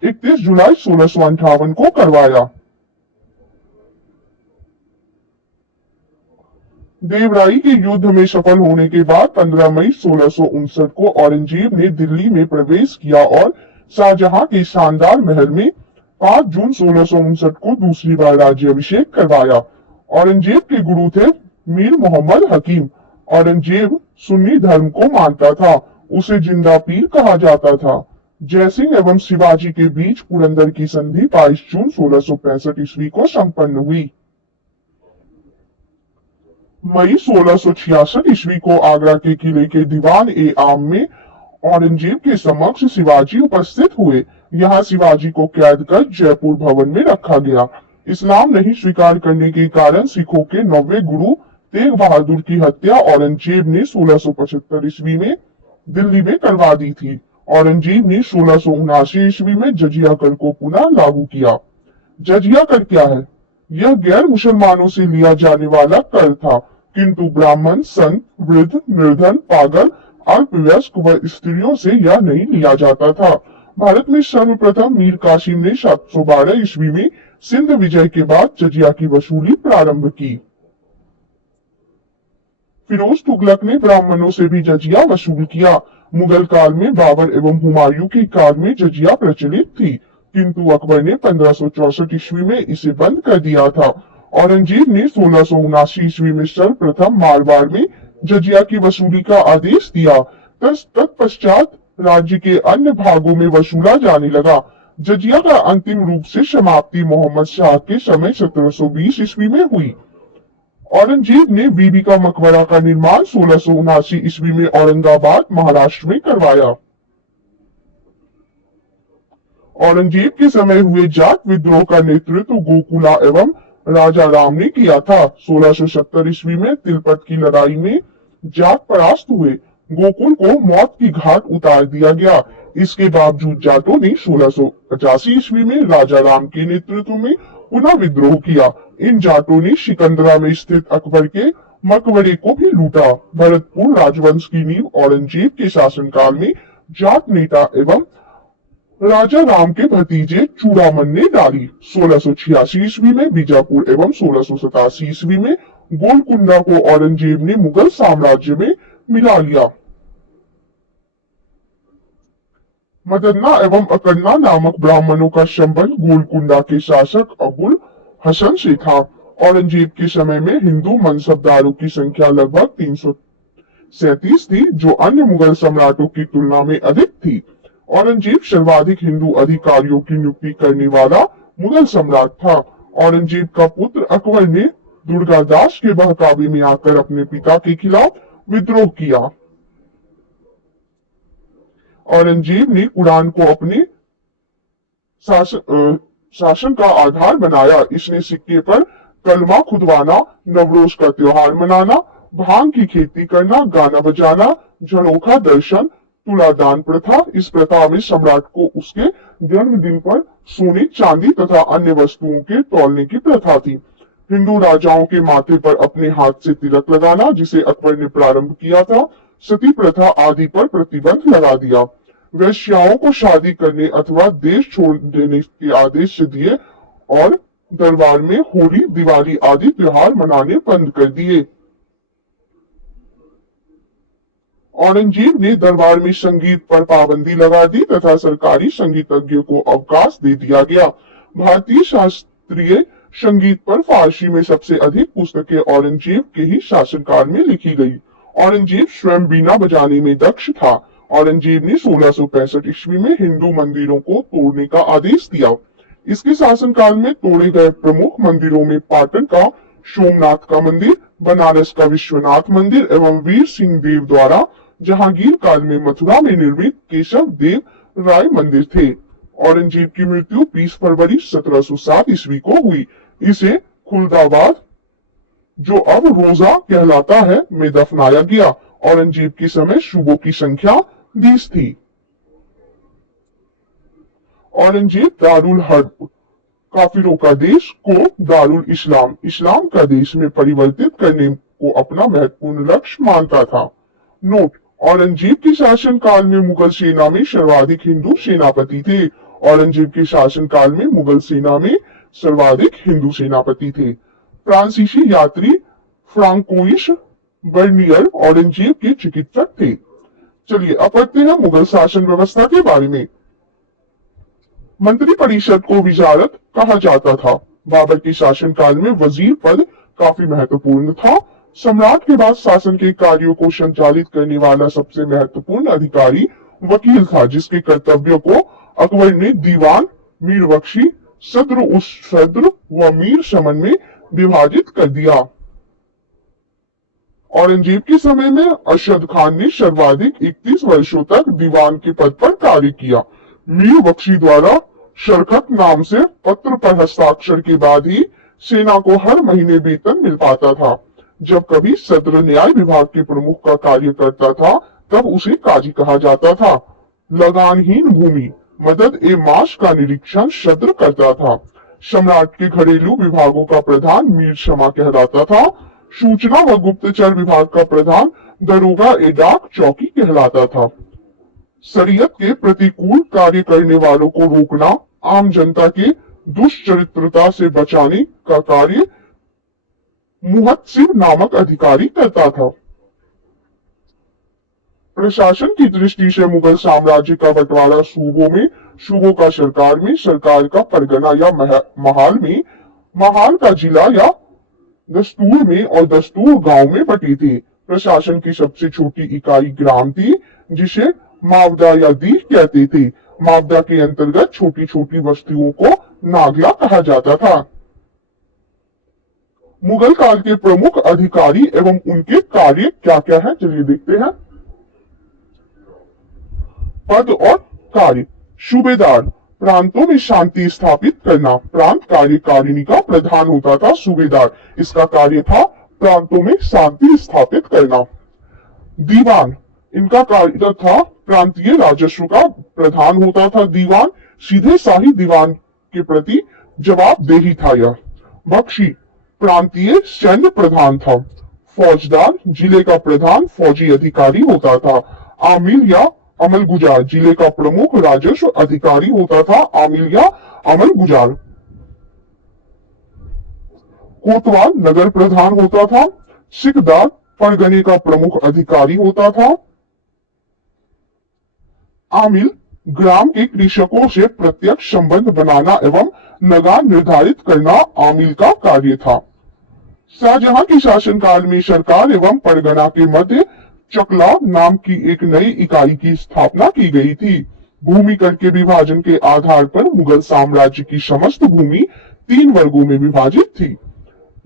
31 जुलाई 1658 को करवाया। देवराई के युद्ध में सफल होने के बाद 15 मई 1659 को औरंगजेब ने दिल्ली में प्रवेश किया और शाहजहां के शानदार महल में 5 जून 1659 को दूसरी बार राज्याभिषेक करवाया। औरंगजेब के गुरु थे मीर मोहम्मद हकीम। औरंगजेब सुन्नी धर्म को मानता था। उसे जिंदा पीर कहा जाता था। जयसिंह एवं शिवाजी के बीच पुरंदर की संधि 22 जून 1665 ईस्वी को संपन्न हुई। मई 1666 ईस्वी को आगरा के किले के दीवान ए आम में औरंगजेब के समक्ष शिवाजी उपस्थित हुए। यहाँ शिवाजी को कैद कर जयपुर भवन में रखा गया। इस्लाम नहीं स्वीकार करने के कारण सिखों के 9वें गुरु तेग बहादुर की हत्या औरंगजेब ने 1675 ईस्वी में दिल्ली में करवा दी थी। औरंगजेब ने 1679 ईस्वी में जजिया कर को पुनः लागू किया। जजिया कर क्या है? यह गैर मुसलमानों से लिया जाने वाला कर था, किंतु ब्राह्मण, संत, वृद्ध, निर्धन, पागल, अल्पवयस्क व स्त्रियों से यह नहीं लिया जाता था। भारत में सर्वप्रथम मीर कासिम ने 712 ईस्वी में सिंध विजय के बाद जजिया की वसूली प्रारंभ की। फिरोज तुगलक ने ब्राह्मणों से भी जजिया वसूल किया। मुगल काल में बाबर एवं हुमायूं के काल में जजिया प्रचलित थी, किंतु अकबर ने 1564 ईस्वी में इसे बंद कर दिया था। औरंगजेब ने 1679 ईस्वी में सर्वप्रथम मारवाड़ में जजिया की वसूली का आदेश दिया। तत्पश्चात राज्य के अन्य भागों में वसूला जाने लगा। जजिया का अंतिम रूप से समाप्ति मोहम्मद शाह के समय 1720 ईस्वी में हुई। औरंगजेब ने बीबी का मकबरा का निर्माण 1679 ईस्वी में औरंगाबाद महाराष्ट्र में करवाया। औरंगजेब के समय हुए जाट विद्रोह का नेतृत्व गोकुला एवं राजा राम ने किया था। 1670 ईस्वी में तिलपत की लड़ाई में जाट परास्त हुए। गोकुल को मौत की घाट उतार दिया गया। इसके बावजूद जाटों ने 1685 ईस्वी में राजा राम के नेतृत्व में पुनः विद्रोह किया। इन जाटों ने सिकंदरा में स्थित अकबर के मकबरे को भी लूटा। भरतपुर राजवंश की नींव औरंगजेब के शासनकाल में जाट नेता एवं राजा राम के भतीजे चूड़ामन ने डाली। 1686 ईस्वी में बीजापुर एवं 1687 ईस्वी में गोलकुंडा को औरंगजेब ने मुगल साम्राज्य में मिला लिया। मदन्ना एवं अकन्ना नामक ब्राह्मणों का संबंध गोलकुंडा के शासक अबुल हसन से था। औरंगजेब के समय में हिंदू मनसबदारों की संख्या लगभग 337 थी, जो अन्य मुगल सम्राटों की तुलना में अधिक थी। औरंगजेब सर्वाधिक हिंदू अधिकारियों की नियुक्ति करने वाला मुगल सम्राट था। औरंगजेब का पुत्र अकबर ने दुर्गादास के बहकावे में आकर अपने पिता के खिलाफ विद्रोह किया। औरंगजेब ने कुरान को अपने शासन का आधार बनाया। इसने सिक्के पर कलमा खुदवाना, नवरोज का त्योहार मनाना, भांग की खेती करना, गाना बजाना, झरोखा दर्शन, तुलादान प्रथा। इस प्रथा में सम्राट को उसके जन्मदिन पर सोने, चांदी तथा अन्य वस्तुओं के तौलने की प्रथा थी। हिंदू राजाओं के माथे पर अपने हाथ से तिलक लगाना, जिसे अकबर ने प्रारंभ किया था, सती प्रथा आदि पर प्रतिबंध लगा दिया। वैश्याओं को शादी करने अथवा देश छोड़ देने के आदेश दिए और दरबार में होली, दिवाली आदि त्योहार मनाने बंद कर दिए। औरंगजेब ने दरबार में संगीत पर पाबंदी लगा दी तथा सरकारी संगीतज्ञों को अवकाश दे दिया गया। भारतीय शास्त्रीय संगीत पर फारसी में सबसे अधिक पुस्तकें औरंगजेब के ही शासनकाल में लिखी गई। औरंगजेब स्वयं बीना बजाने में दक्ष था। औरंगजेब ने 1665 ईस्वी में हिंदू मंदिरों को तोड़ने का आदेश दिया। इसके शासनकाल में तोड़े गए प्रमुख मंदिरों में पाटन का सोमनाथ का मंदिर, बनारस का विश्वनाथ मंदिर एवं वीर सिंह देव द्वारा जहांगीर काल में मथुरा में निर्मित केशव देव राय मंदिर थे। औरंगजेब की मृत्यु 20 फरवरी 1707 ईस्वी को हुई। इसे खुलदाबाद, जो अब रोजा कहलाता है, में दफनाया गया। औरंगजेब के समय शुबों की संख्या 20 थी। औरंगजेब दारुल हर्ब, काफिरों का देश, को दारुल इस्लाम, इस्लाम का देश में परिवर्तित करने को अपना महत्वपूर्ण लक्ष्य मानता था। नोट: औरंगजेब के शासनकाल में मुगल सेना में सर्वाधिक हिंदू सेनापति थे। औरंगजेब के शासनकाल में मुगल सेना में सर्वाधिक हिंदू सेनापति थे। फ्रांसीसी यात्री फ्रांकोइस बर्नियर औरंगजेब के चिकित्सक थे। चलिए अब पढ़ते हैं मुगल शासन व्यवस्था के बारे में। मंत्री परिषद को विजारत कहा जाता था। बाबर के शासनकाल में वजीर पद काफी महत्वपूर्ण था। सम्राट के बाद शासन के कार्यों को संचालित करने वाला सबसे महत्वपूर्ण अधिकारी वकील था, जिसके कर्तव्यों को अकबर ने दीवान, मीर बख्शी, सद्र उस सद्र व मीर समन में विभाजित कर दिया। औरंगजेब के समय में अरशद खान ने सर्वाधिक 31 वर्षों तक दीवान के पद पर कार्य किया। मीर बख्शी द्वारा शरकत नाम से पत्र पर हस्ताक्षर के बाद ही सेना को हर महीने वेतन मिल पाता था। जब कभी सद्र न्याय विभाग के प्रमुख का कार्य करता था, तब उसे काजी कहा जाता था। लगानहीन भूमि, मदद एवं माश का निरीक्षण सद्र करता था। सम्राट के घरेलू विभागों का प्रधान मीर शमा कहलाता था। सूचना व गुप्तचर विभाग का प्रधान दरोगा ए डाक चौकी कहलाता था। शरीयत के प्रतिकूल कार्य करने वालों को रोकना, आम जनता के दुष्चरित्रता से बचाने का कार्य मुहत्सिब नामक अधिकारी करता था। प्रशासन की दृष्टि से मुगल साम्राज्य का बंटवारा सूबों में, सूबों का सरकार में, सरकार का परगना या महाल में, महाल का जिला या दस्तूर में और दस्तूर गांव में बटी थी। प्रशासन की सबसे छोटी इकाई ग्राम थी, जिसे मावदा या दीह कहते थे। मावदा के अंतर्गत छोटी छोटी बस्तियों को नागला कहा जाता था। मुगल काल के प्रमुख अधिकारी एवं उनके कार्य क्या क्या है, चलिए देखते हैं। पद और कार्य। सूबेदार, प्रांतों में शांति स्थापित करना। प्रांत कार्यकारिणी का प्रधान होता था सूबेदार। इसका कार्य था प्रांतों में शांति स्थापित करना। दीवान, इनका कार्य था प्रांतीय राजस्व का प्रधान होता था। दीवान सीधे शाही दीवान के प्रति जवाबदेही था। यह बख्शी प्रांतीय सैन्य प्रधान था। फौजदार, जिले का प्रधान फौजी अधिकारी होता था। आमिल या अमल गुजार, जिले का प्रमुख राजस्व अधिकारी होता था। आमिल या अमल गुजार। कोतवाल नगर प्रधान होता था। सिकदार परगने का प्रमुख अधिकारी होता था। आमिल ग्राम के कृषकों से प्रत्यक्ष संबंध बनाना एवं लगान निर्धारित करना आमिल का कार्य था। शाहजहां के शासनकाल में सरकार एवं परगना के मध्य चकला नाम की एक नई इकाई की स्थापना की गई थी। भूमि कर के विभाजन के आधार पर मुगल साम्राज्य की समस्त भूमि 3 वर्गों में विभाजित थी।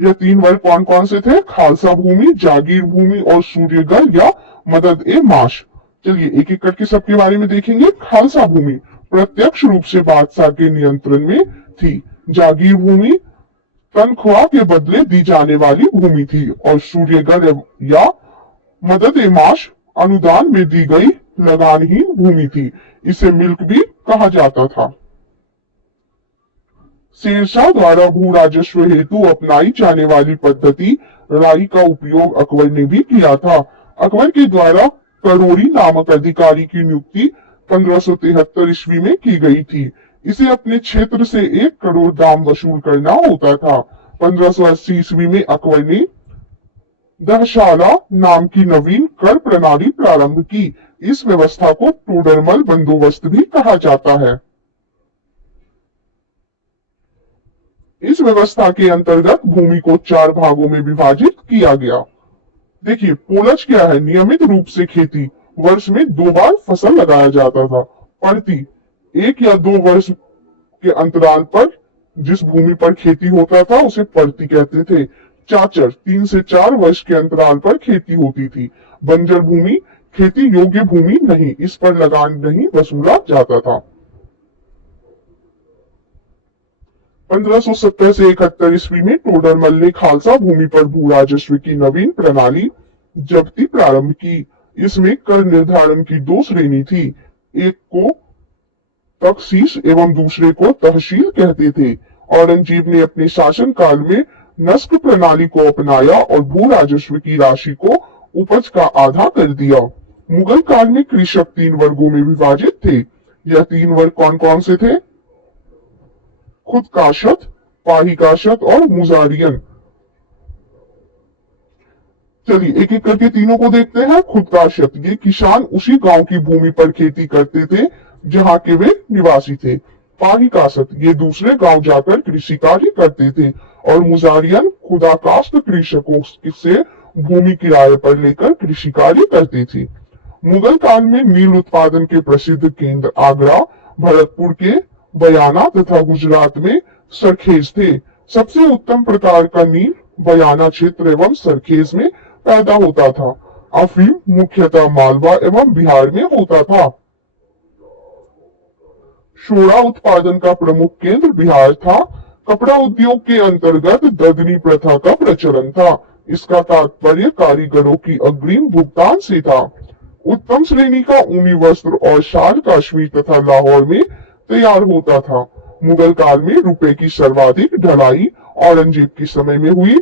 यह 3 वर्ग कौन कौन से थे? खालसा भूमि, जागीर भूमि और सूर्यगर या मदद ए माश। चलिए एक एक करके सबके बारे में देखेंगे। खालसा भूमि प्रत्यक्ष रूप से बादशाह के नियंत्रण में थी। जागीर भूमि तनख्वाह के बदले दी जाने वाली भूमि थी और सूर्यगढ़ या मदद ए माश अनुदान में दी गई लगानहीन भूमि थी। इसे मिल्क भी कहा जाता था। शेरशाह द्वारा भू राजस्व हेतु अपनाई जाने वाली पद्धति राई का उपयोग अकबर ने भी किया था। अकबर के द्वारा करोड़ी नामक अधिकारी की नियुक्ति 1573 ईस्वी में की गई थी। इसे अपने क्षेत्र से 1 करोड़ दाम वसूल करना होता था। 1580 ईस्वी में अकबर ने दहशाला नाम की नवीन कर प्रणाली प्रारंभ की। इस व्यवस्था को टोडरमल बंदोबस्त भी कहा जाता है। इस व्यवस्था के अंतर्गत भूमि को 4 भागों में विभाजित किया गया। देखिए पोलज क्या है, नियमित रूप से खेती, वर्ष में 2 बार फसल लगाया जाता था। पड़ती 1 या 2 वर्ष के अंतराल पर जिस भूमि पर खेती होता था उसे पड़ती कहते थे। चाचर 3 से 4 वर्ष के अंतराल पर खेती होती थी। बंजर भूमि खेती योग्य भूमि नहीं, इस पर लगान नहीं वसूला जाता था। 1570 से 71 ईस्वी में टोडरमल ने खालसा भूमि पर भू राजस्व की नवीन प्रणाली जब्ती प्रारंभ की। इसमें कर निर्धारण की 2 श्रेणी थी, एक को तखसीस एवं दूसरे को तहसील कहते थे। औरंगजेब ने अपने शासन काल में नस्क प्रणाली को अपनाया और भू राजस्व की राशि को उपज का आधा कर दिया। मुगल काल में कृषक 3 वर्गों में विभाजित थे। यह 3 वर्ग कौन कौन से थे? खुदकाशत, पाहिकाशत और मुजारियन। चलिए एक एक करके तीनों को देखते हैं। खुदकाशत, ये किसान उसी गांव की भूमि पर खेती करते थे जहां के वे निवासी थे। पाहिकाशत, ये दूसरे गांव जाकर कृषि कार्य करते थे। और मुजारियन खुदाकाश्त कृषकों से भूमि किराए पर लेकर कृषि कार्य करते थे। मुगल काल में नील उत्पादन के प्रसिद्ध केंद्र आगरा, भरतपुर के बयाना तथा गुजरात में सरखेज थे। सबसे उत्तम प्रकार का नील बयाना क्षेत्र एवं सरखेज में पैदा होता था। अफीम मुख्यतः मालवा एवं बिहार में होता था। शोरा उत्पादन का प्रमुख केंद्र बिहार था। कपड़ा उद्योग के अंतर्गत ददनी प्रथा का प्रचलन था। इसका तात्पर्य कारीगरों की अग्रिम भुगतान से था। उत्तम श्रेणी का ऊनी वस्त्र और शाल कश्मीर तथा लाहौर में तैयार होता था। मुगल काल में रुपए की सर्वाधिक ढलाई औरंगजेब के समय में हुई।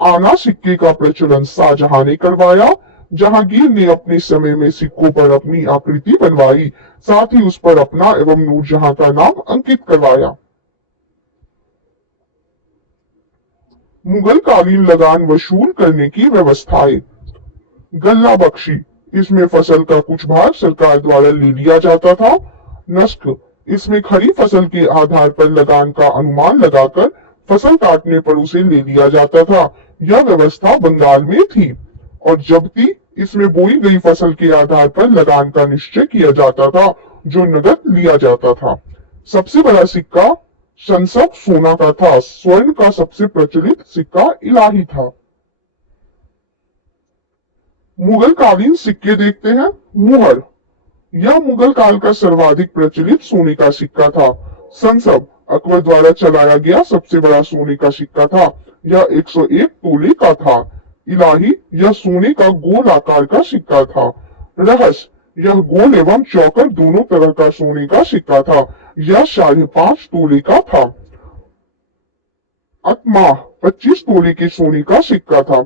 आना सिक्के का प्रचलन शाहजहां ने करवाया। जहांगीर ने अपने समय में सिक्कों पर अपनी आकृति बनवाई, साथ ही उस पर अपना एवं नूरजहां का नाम अंकित करवाया। मुगल कालीन लगान वसूल करने की व्यवस्थाएं। गल्ला बख्शी, इसमें फसल का कुछ भाग सरकार द्वारा ले लिया जाता था। नस्क, इसमें खरी फसल के आधार पर लगान का अनुमान लगाकर फसल काटने पर उसे ले लिया जाता था। यह व्यवस्था बंगाल में थी। और जब्ती, इसमें बोई गई फसल के आधार पर लगान का निश्चय किया जाता था जो नगद लिया जाता था। सबसे बड़ा सिक्का संसब सोना का था। स्वर्ण का सबसे प्रचलित सिक्का इलाही था। मुगल कालीन सिक्के देखते हैं। मुहर, यह मुगल काल का सर्वाधिक प्रचलित सोने का सिक्का था। संसब अकबर द्वारा चलाया गया सबसे बड़ा सोने का सिक्का था। यह 101 तोले का था। इलाही, यह सोने का गोल आकार का सिक्का था। रहस्य, यह गोल एवं चौकर दोनों तरह का सोने का सिक्का था। यह 5.5 तोले का था। अतमाह 25 तोले के सोने का सिक्का था।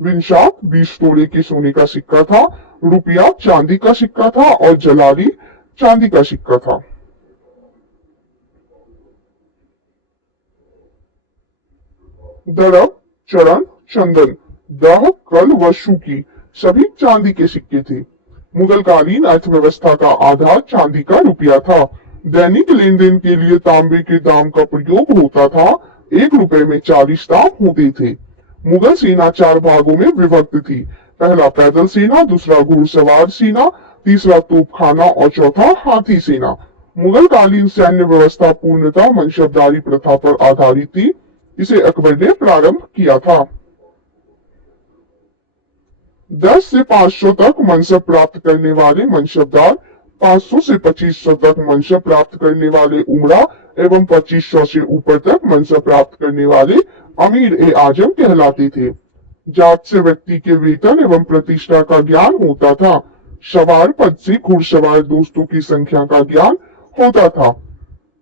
विंशात 20 तोले के सोने का सिक्का था। रुपया चांदी का सिक्का था और जलाली चांदी का सिक्का था। दरब, चरण, चंदन, दह, कल व शुकी सभी चांदी के सिक्के थे। मुगल कालीन अर्थव्यवस्था का आधार चांदी का रुपया था। दैनिक लेन देन के लिए तांबे के दाम का प्रयोग होता था। 1 रुपए में 40 दाम होते थे। मुगल सेना 4 भागों में विभक्त थी। पहला पैदल सेना, दूसरा घुड़सवार सेना, तीसरा तोपखाना और चौथा हाथी सेना। मुगल कालीन सैन्य व्यवस्था पूर्णतः मनसबदारी प्रथा पर आधारित थी। इसे अकबर ने प्रारंभ किया था। 10 से 500 तक मनसब प्राप्त करने वाले मनसबदार, 500 से 2500 तक मनसब प्राप्त करने वाले उमरा एवं 2500 से ऊपर तक मनसब प्राप्त करने वाले अमीर ए आजम कहलाते थे। जात से व्यक्ति के वेतन एवं प्रतिष्ठा का ज्ञान होता था। सवार पद से घुड़सवार दोस्तों की संख्या का ज्ञान होता था।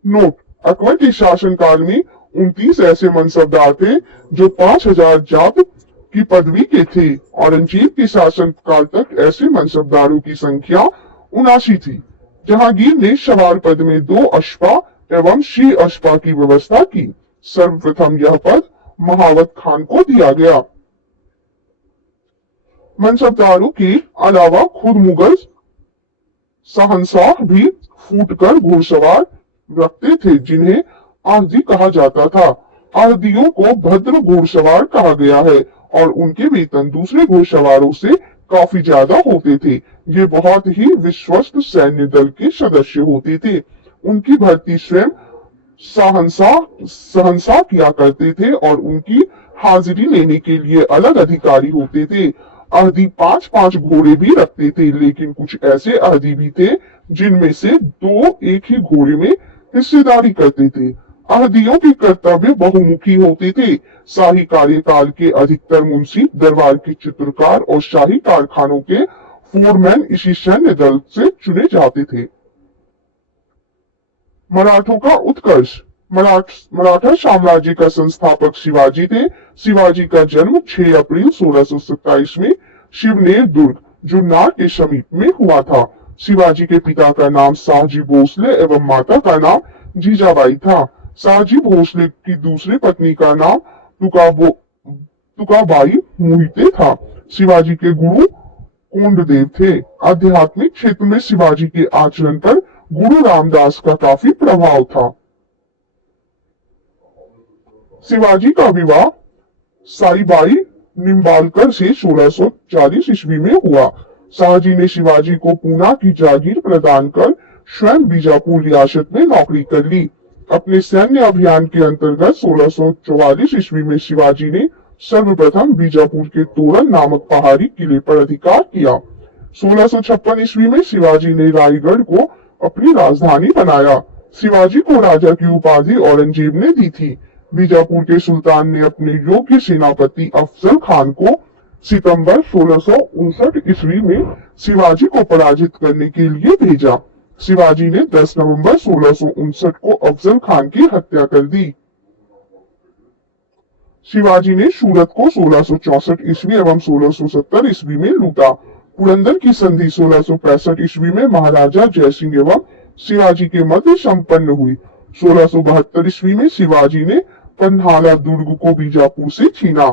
नोट: अकबर के शासनकाल में 29 ऐसे मनसबदार थे जो 5000 जात की पदवी के थे। औरंगजेब के शासनकाल तक ऐसे मनसबदारों की संख्या 79 थी। जहांगीर ने सवार पद में 2 अशफा एवं 6 अशफा की व्यवस्था की। सर्वप्रथम यह पद महावत खान को दिया गया। मनसबदारों के अलावा खुद मुगल शहंशाह भी फूटकर घुड़सवार रखते थे, जिन्हें आहदी कहा जाता था। आहदियों को भद्र घुड़सवार कहा गया है और उनके वेतन दूसरे घुड़सवारों से काफी ज्यादा होते थे। ये बहुत ही विश्वस्त सैन्य दल के सदस्य होते थे। उनकी भर्ती स्वयं शहंशाह किया करते थे और उनकी हाजिरी लेने के लिए अलग अधिकारी होते थे। आहदी 5-5 घोड़े भी रखते थे, लेकिन कुछ ऐसे आहदी भी थे जिनमें से 2 एक ही घोड़े में हिस्सेदारी करते थे। आहदियों के कर्तव्य बहुमुखी होते थे। शाही कार्यकाल के अधिकतर मुंशी, दरबार के चित्रकार और शाही कारखानों के फोरमैन इसी सैन्य दल से चुने जाते थे। मराठों का उत्कर्ष। मराठा साम्राज्य का संस्थापक शिवाजी थे। शिवाजी का जन्म 6 अप्रैल 1627 में शिवनेर दुर्ग, जुन्नर के समीप में हुआ था। शिवाजी के पिता का नाम शाहजी भोसले एवं माता का नाम जीजाबाई था। शाहजी भोसले की दूसरी पत्नी का नाम तुकाबाई मोहिते था। शिवाजी के गुरु कोंडदेव थे। आध्यात्मिक क्षेत्र में शिवाजी के आचरण पर गुरु रामदास का काफी प्रभाव था। शिवाजी का विवाह साईबाई निम्बालकर से 1640 ईस्वी में हुआ। शाहजी ने शिवाजी को पूना की जागीर प्रदान कर स्वयं बीजापुर रियासत में नौकरी कर ली। अपने सैन्य अभियान के अंतर्गत 1644 ईस्वी में शिवाजी ने सर्वप्रथम बीजापुर के तोरण नामक पहाड़ी किले पर अधिकार किया। 1656 ईस्वी में शिवाजी ने रायगढ़ को अपनी राजधानी बनाया। शिवाजी को राजा की उपाधि औरंगजेब ने दी थी। बीजापुर के सुल्तान ने अपने योग्य सेनापति अफजल खान को सितंबर 1659 ईस्वी में शिवाजी को पराजित करने के लिए भेजा। शिवाजी ने 10 नवंबर 1659 को अफजल खान की हत्या कर दी। शिवाजी ने सूरत को 1664 ईस्वी एवं 1670 ईस्वी में लूटा। पुरंदर की संधि 1665 ईस्वी में महाराजा जयसिंह एवं शिवाजी के मध्य संपन्न हुई। 1672 ईस्वी में शिवाजी ने पन्हाला दुर्ग को बीजापुर से छीना।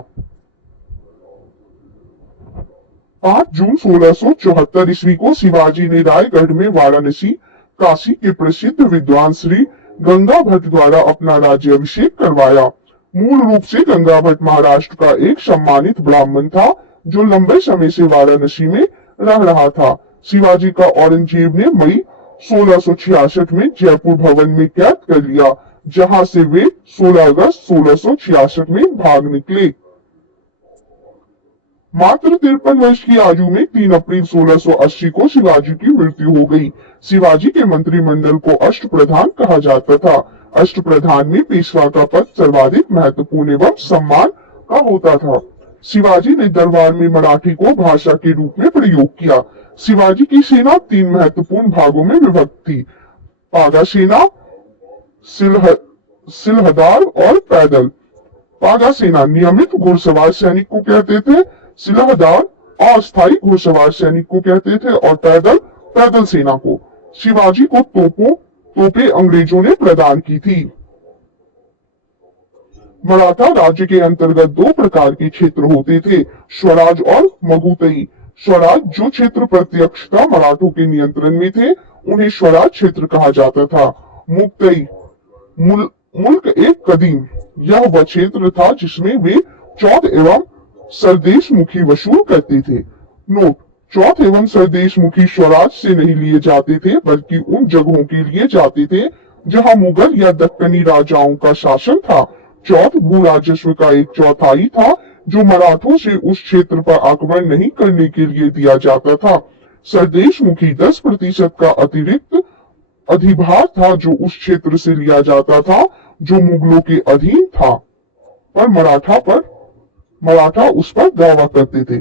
5 जून 1674 ईस्वी को शिवाजी ने रायगढ़ में वाराणसी काशी के प्रसिद्ध विद्वान श्री गंगा भट्ट द्वारा अपना राज्याभिषेक करवाया। मूल रूप से गंगा भट्ट महाराष्ट्र का एक सम्मानित ब्राह्मण था जो लंबे समय से वाराणसी में रह रहा था। शिवाजी का औरंगजेब ने मई 1666 में जयपुर भवन में कैद कर लिया, जहां से वे 16 अगस्त 1666 में भाग निकले। मात्र 53 वर्ष की आयु में 3 अप्रैल 1680 को शिवाजी की मृत्यु हो गई। शिवाजी के मंत्रिमंडल को अष्टप्रधान कहा जाता था। अष्टप्रधान में पेशवा का पद सर्वाधिक महत्वपूर्ण एवं सम्मान का होता था। शिवाजी ने दरबार में मराठी को भाषा के रूप में प्रयोग किया। शिवाजी की सेना 3 महत्वपूर्ण भागों में विभक्त थी: पागा सेना, सिलहदार और पैदल। पागा सेना नियमित घुड़सवार सैनिक को कहते थे, सिलहदार अस्थायी घुड़सवार सैनिक को कहते थे और पैदल सेना को। शिवाजी को तोपें अंग्रेजों ने प्रदान की थी। मराठा राज्य के अंतर्गत 2 प्रकार के क्षेत्र होते थे, स्वराज और मगुतई। स्वराज जो क्षेत्र प्रत्यक्षता मराठों के नियंत्रण में थे, उन्हें स्वराज क्षेत्र कहा जाता था। मुक्तई मुल्क एक कदीम, यह वह क्षेत्र था जिसमें वे चौथ एवं सरदेश मुखी वसूल करते थे। नोट: चौथ एवं सरदेश मुखी स्वराज से नहीं लिए जाते थे, बल्कि उन जगहों के लिए जाते थे जहां मुगल या दक्कनी राजाओं का शासन था। चौथ भू राजस्व का 1/4 था, जो मराठों से उस क्षेत्र पर आक्रमण नहीं करने के लिए दिया जाता था। सरदेश मुखी 10% का अधिभार था जो उस क्षेत्र से लिया जाता था जो मुगलों के अधीन था, पर मराठा उस पर दावा करते थे।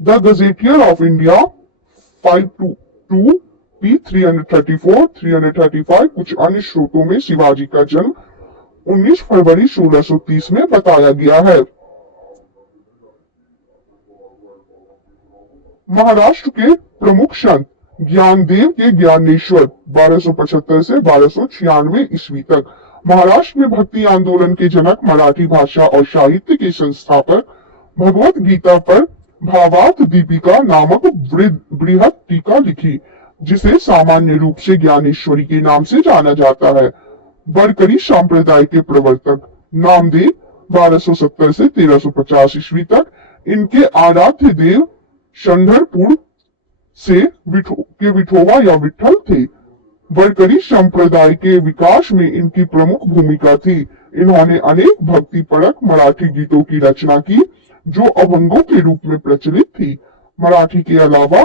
The gazetteer of India 522 p 334 335 कुछ अन्य स्रोतों में शिवाजी का जन्म 19 फरवरी 1630 में बताया गया है। महाराष्ट्र के प्रमुख संत ज्ञानदेव के ज्ञानेश्वर 1275 से 1296 ईस्वी तक महाराष्ट्र में भक्ति आंदोलन के जनक, मराठी भाषा और साहित्य के संस्थापक, भगवत गीता पर भावार्थ दीपिका नामक बृहद टीका लिखी, जिसे सामान्य रूप से ज्ञानेश्वरी के नाम से जाना जाता है। बरकरी संप्रदाय के प्रवर्तक नामदेव 1270 से 1350 ईस्वी तक इनके आराध्य देव शंढरपुर से विठोबा या विठल थे। बरकरी संप्रदाय के विकास में इनकी प्रमुख भूमिका थी। इन्होंने अनेक भक्तिपरक मराठी गीतों की रचना की जो अभंगों के रूप में प्रचलित थी। मराठी के अलावा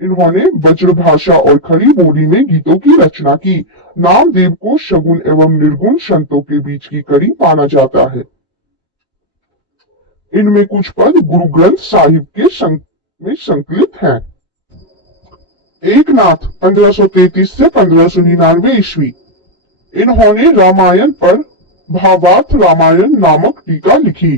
इन्होंने ब्रजभाषा और खड़ी बोली में गीतों की रचना की। नामदेव को सगुण एवं निर्गुण संतों के बीच की कड़ी माना जाता है। इनमें कुछ पद गुरु ग्रंथ साहिब के में संकलित हैं। एकनाथ 1533 से 1599 ईस्वी, इन्होंने रामायण पर भावार्थ रामायण नामक टीका लिखी।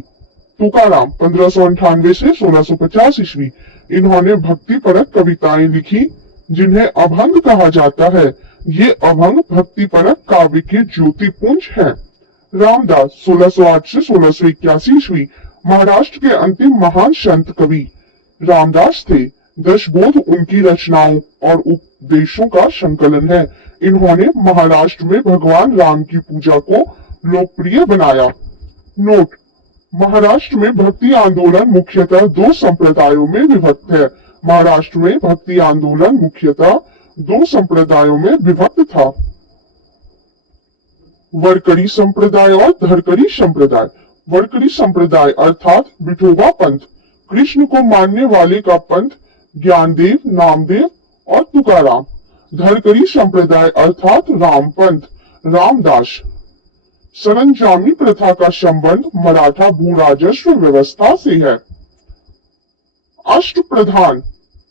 तुकाराम 1598 से 1650 ईस्वी, इन्होंने भक्तिपरक कविताएं लिखी जिन्हें अभंग कहा जाता है। ये अभंग भक्तिपरक काव्य के ज्योतिपुंज हैं। रामदास 1608 से 1681 ईस्वी, महाराष्ट्र के अंतिम महान संत कवि रामदास थे। दशबोध उनकी रचनाओं और उपदेशों का संकलन है। इन्होंने महाराष्ट्र में भगवान राम की पूजा को लोकप्रिय बनाया। नोट: महाराष्ट्र में भक्ति आंदोलन मुख्यतः दो संप्रदायों में विभक्त है। महाराष्ट्र में भक्ति आंदोलन मुख्यतः दो संप्रदायों में विभक्त था, वरकरी संप्रदाय और धरकरी संप्रदाय। वरकरी संप्रदाय अर्थात विठोबा पंथ, कृष्ण को मानने वाले का पंथ ज्ञानदेव, नामदेव और तुकाराम। धरकरी संप्रदाय अर्थात राम पंथ, रामदास। सरंजामी प्रथा का संबंध मराठा भू राजस्व व्यवस्था से है। अष्टप्रधान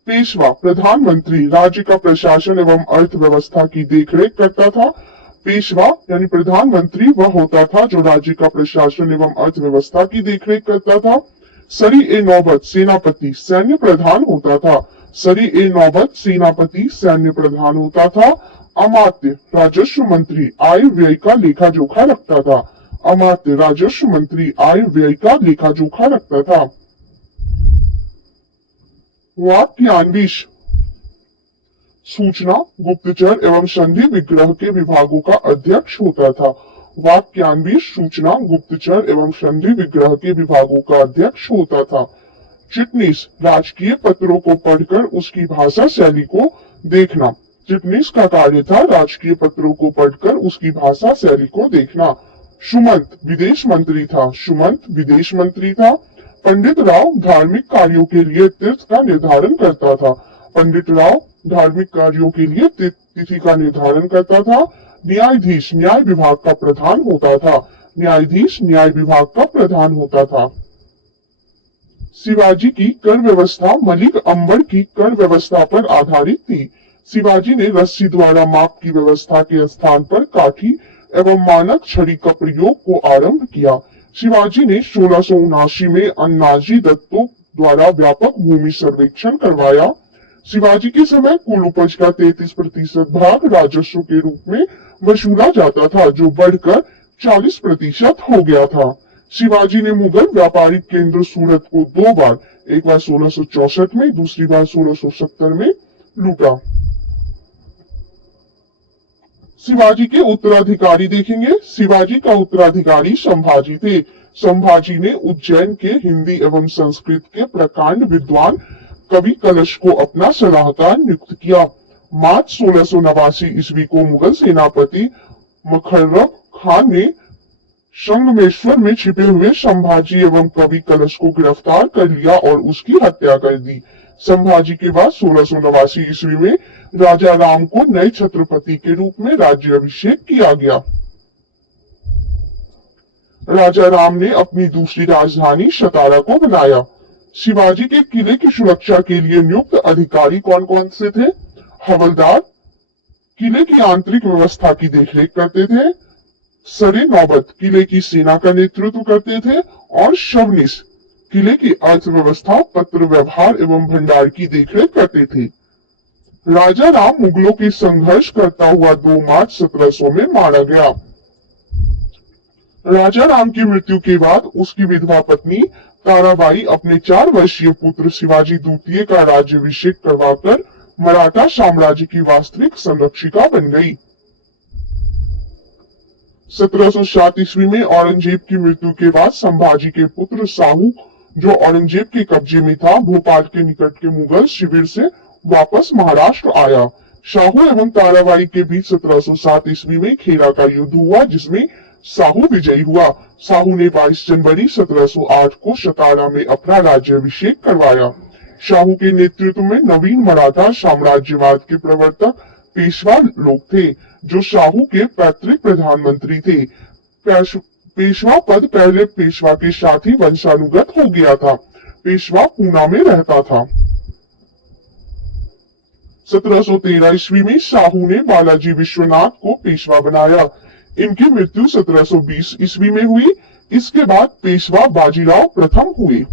पेशवा प्रधानमंत्री राज्य का प्रशासन एवं अर्थव्यवस्था की देखरेख करता था। पेशवा यानी प्रधानमंत्री वह होता था जो राज्य का प्रशासन एवं अर्थव्यवस्था की देखरेख करता था। सरी ए नौबत सेनापति सैन्य प्रधान होता था। सरी ए नौबत सेनापति सैन्य प्रधान होता था। अमात्य राजस्व मंत्री आय व्यय का लेखा जोखा रखता था। अमात्य राजस्व मंत्री आय व्यय का लेखा जोखा रखता था। वाक्यान्वेष सूचना, गुप्तचर एवं संधि विग्रह के विभागों का अध्यक्ष होता था। वाक्यान्वेष सूचना, गुप्तचर एवं संधि विग्रह के विभागों का अध्यक्ष होता था। चिटनीस राजकीय पत्रों को पढ़कर उसकी भाषा शैली को देखना। चिटनीस का कार्य था राजकीय पत्रों को पढ़कर उसकी भाषा शैली को देखना। सुमंत विदेश मंत्री था। सुमंत विदेश मंत्री था। पंडित राव धार्मिक कार्यों के लिए तीर्थ का निर्धारण करता था। पंडित राव धार्मिक कार्यों के लिए तिथि का निर्धारण करता था। न्यायाधीश न्याय विभाग का प्रधान होता था। न्यायाधीश न्याय विभाग का प्रधान होता था। शिवाजी की कर व्यवस्था मलिक अंबर की कर व्यवस्था पर आधारित थी। शिवाजी ने रस्सी द्वारा माप की व्यवस्था के स्थान पर काठी एवं मानक छड़ी का प्रयोग को आरंभ किया। शिवाजी ने 1679 में अन्नाजी दत्तो द्वारा व्यापक भूमि सर्वेक्षण करवाया। शिवाजी के समय कुल उपज का 33% भाग राजस्व के रूप में वसूला जाता था, जो बढ़कर 40% हो गया था। शिवाजी ने मुगल व्यापारिक केंद्र सूरत को दो बार, एक बार 1664 में, दूसरी बार 1670 में लूटा। शिवाजी के उत्तराधिकारी देखेंगे। शिवाजी का उत्तराधिकारी संभाजी थे। संभाजी ने उज्जैन के हिंदी एवं संस्कृत के प्रकांड विद्वान कवि कलश को अपना सलाहकार नियुक्त किया। मार्च 1689 ईस्वी को मुगल सेनापति मखर्रम खान ने संगमेश्वर में छिपे हुए संभाजी एवं कवि कलश को गिरफ्तार कर लिया और उसकी हत्या कर दी। संभाजी के बाद 1689 ईस्वी में राजा राम को नए छत्रपति के रूप में राज्याभिषेक किया गया। राजा राम ने अपनी दूसरी राजधानी सतारा को बनाया। शिवाजी के किले की सुरक्षा के लिए नियुक्त अधिकारी कौन कौन से थे? हवलदार किले की आंतरिक व्यवस्था की देखरेख करते थे, सरे नौबत किले की सेना का नेतृत्व करते थे और शवनिश किले की अर्थव्यवस्था, पत्र व्यवहार एवं भंडार की देखरेख करते थे। राजा राम मुगलों के संघर्ष करता हुआ 2 मार्च 1700 में मारा गया। राजा राम की मृत्यु के बाद उसकी विधवा पत्नी ताराबाई अपने 4 वर्षीय पुत्र शिवाजी द्वितीय का राज्याभिषेक करवाकर मराठा साम्राज्य की वास्तविक संरक्षिका बन गई। 1707 ईस्वी में औरंगजेब की मृत्यु के बाद संभाजी के पुत्र साहू, जो औरंगजेब के कब्जे में था, भोपाल के निकट के मुगल शिविर से वापस महाराष्ट्र आया। शाहू एवं ताराबाई के बीच 1707 ईस्वी में खेड़ा का युद्ध हुआ, जिसमें साहू विजयी हुआ। साहू ने 22 जनवरी 1708 को सतारा में अपना राज्याभिषेक करवाया। शाहू के नेतृत्व में नवीन मराठा साम्राज्यवाद के प्रवर्तक पेशवा लोग थे, जो शाहू के पैतृक प्रधानमंत्री थे। पेशवा पद पहले पेशवा के साथ ही वंशानुगत हो गया था। पेशवा पूना में रहता था। 1713 ईस्वी में शाहू ने बालाजी विश्वनाथ को पेशवा बनाया। इनकी मृत्यु 1720 ईस्वी में हुई। इसके बाद पेशवा बाजीराव प्रथम हुए।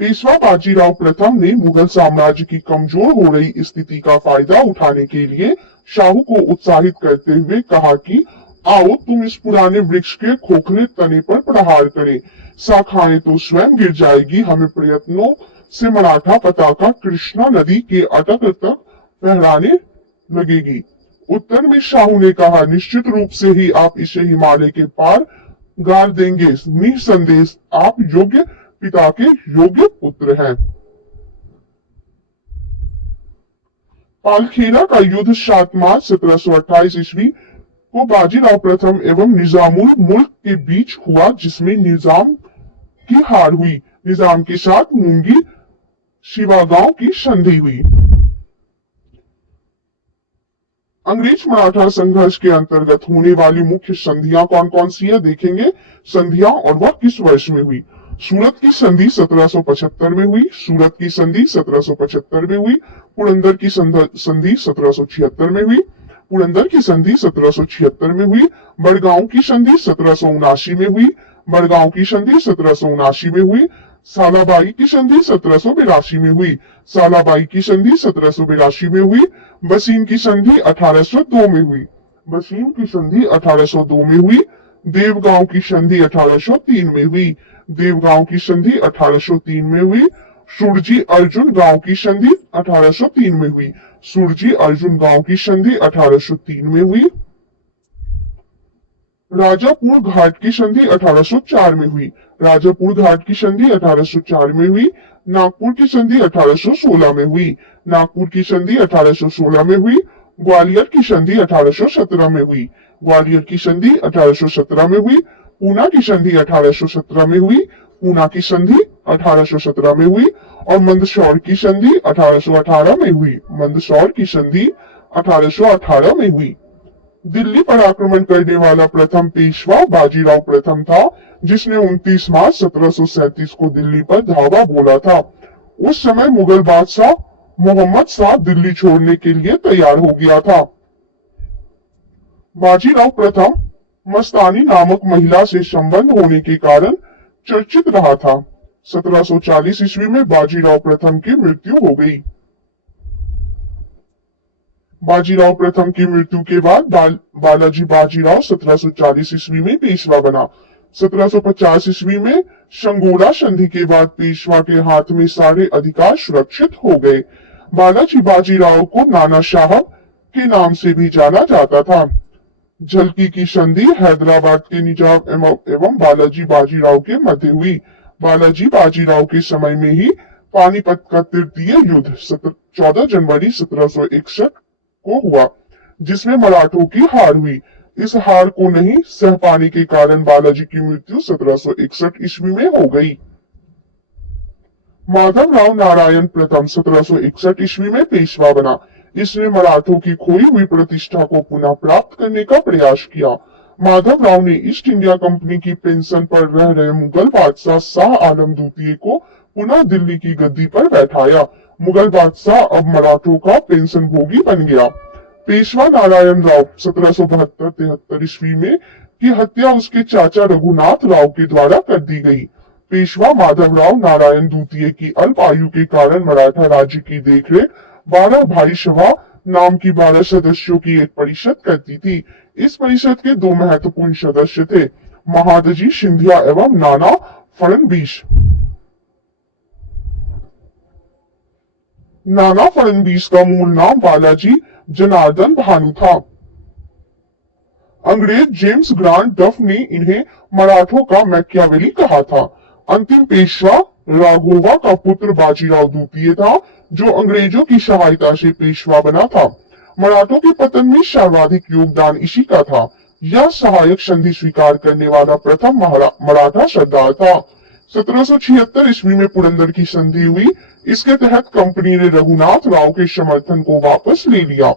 पेशवा बाजीराव प्रथम ने मुगल साम्राज्य की कमजोर हो रही स्थिति का फायदा उठाने के लिए शाहू को उत्साहित करते हुए कहा कि आओ तुम इस पुराने वृक्ष के खोखले तने पर प्रहार करें, शाखाएं तो स्वयं गिर जाएगी, हमें प्रयत्नों से मराठा पताका कृष्णा नदी के अटक तक फहराने लगेगी। उत्तर में शाहू ने कहा, निश्चित रूप से ही आप इसे हिमालय के पार गाड़ देंगे, निसंदेह आप योग्य पिता के योग्य पुत्र हैं। पालखेरा का युद्ध 7 मार्च 1728 ईस्वी को बाजीराव प्रथम एवं निजामुल मुल्क के बीच हुआ, जिसमें निजाम की हार हुई। निजाम के साथ मुंगी शिवागांव की संधि हुई। अंग्रेज मराठा संघर्ष के अंतर्गत होने वाली मुख्य संधियां कौन कौन सी है देखेंगे। संधियां और वह किस वर्ष में हुई। सूरत की संधि 1775 में हुई। सूरत की संधि 1775 में हुई। पुरंदर की संधि 1776 में हुई। पुरंदर की संधि 1776 में हुई। बड़गांव की संधि 1779 में हुई। बड़गांव की संधि 1779 में हुई। सालाबाई की संधि 1782 में हुई। सालाबाई की संधि 1782 में हुई। बसीन की संधि 1802 में हुई। बसीन की संधि 1802 में हुई। देवगांव की संधि 1803 में हुई। देवगांव की संधि 1803 में हुई। सुरजी अर्जुन गांव की संधि 1803 में हुई। सुरजी अर्जुन गांव की संधि 1803 में हुई। राजापुर घाट की संधि 1804 में हुई। राजापुर घाट की संधि 1804 में हुई। नागपुर की संधि 1816 में हुई। नागपुर की संधि 1816 में हुई। ग्वालियर की संधि 1817 में हुई। ग्वालियर की संधि 1817 में हुई। पूना की संधि 1817 में हुई। पूना की संधि 1817 में हुई। और मंदसौर की संधि 1818 में हुई। मंदसौर की संधि 1818 में हुई। दिल्ली पर आक्रमण करने वाला प्रथम पेशवा बाजीराव प्रथम था, जिसने 29 मार्च 1737 को दिल्ली पर धावा बोला था। उस समय मुगल बादशाह मोहम्मद शाह दिल्ली छोड़ने के लिए तैयार हो गया था। बाजीराव प्रथम मस्तानी नामक महिला से संबंध होने के कारण चर्चित रहा था। 1740 ईस्वी में बाजीराव प्रथम की मृत्यु हो गई। बाजीराव प्रथम की मृत्यु के बाद बालाजी बाजीराव 1740 ईस्वी में पेशवा बना। 1750 ईस्वी में संगोला संधि के बाद पेशवा के हाथ में सारे अधिकार सुरक्षित हो गए। बालाजी बाजीराव को नाना साहब के नाम से भी जाना जाता था। झलकी की संधि हैदराबाद के निजाम एवं बालाजी बाजीराव के मध्य हुई। बालाजी बाजीराव के समय में ही पानीपत का तृतीय युद्ध 14 जनवरी 1761 को हुआ, जिसमें मराठों की हार हुई। इस हार को नहीं सह पाने के कारण बालाजी की मृत्यु 1761 ईस्वी में हो गई। माधवराव नारायण प्रथम 1761 ईस्वी में पेशवा बना। इसने मराठों की खोई हुई प्रतिष्ठा को पुनः प्राप्त करने का प्रयास किया। माधवराव ने ईस्ट इंडिया कंपनी की पेंशन पर रह रहे मुगल बादशाह शाह आलम द्वितीय को पुनः दिल्ली की गद्दी पर बैठाया। मुगल बादशाह अब मराठों का पेंशन भोगी बन गया। पेशवा नारायण राव 1772-73 ईस्वी में की हत्या उसके चाचा रघुनाथ राव के द्वारा कर दी गई। पेशवा माधवराव नारायण द्वितीय की अल्प आयु के कारण मराठा राज्य की देखरेख 12 भाई सभा नाम की 12 सदस्यों की एक परिषद करती थी। इस परिषद के दो महत्वपूर्ण सदस्य थे, महादजी सिंधिया एवं नाना फडणवीस। नाना फडणवीस का मूल नाम बालाजी जनार्दन भानु था। अंग्रेज जेम्स ग्रांट डफ ने इन्हें मराठों का मैकियावेली कहा था। अंतिम पेशवा राघोवा का पुत्र बाजीराव द्वितीय था, जो अंग्रेजों की सहायता से पेशवा बना था। मराठों के पतन में सर्वाधिक योगदान इसी का था। यह सहायक संधि स्वीकार करने वाला प्रथम मराठा सरदार था। 1776 ईस्वी में पुरंदर की संधि हुई। इसके तहत कंपनी ने रघुनाथ राव के समर्थन को वापस ले लिया।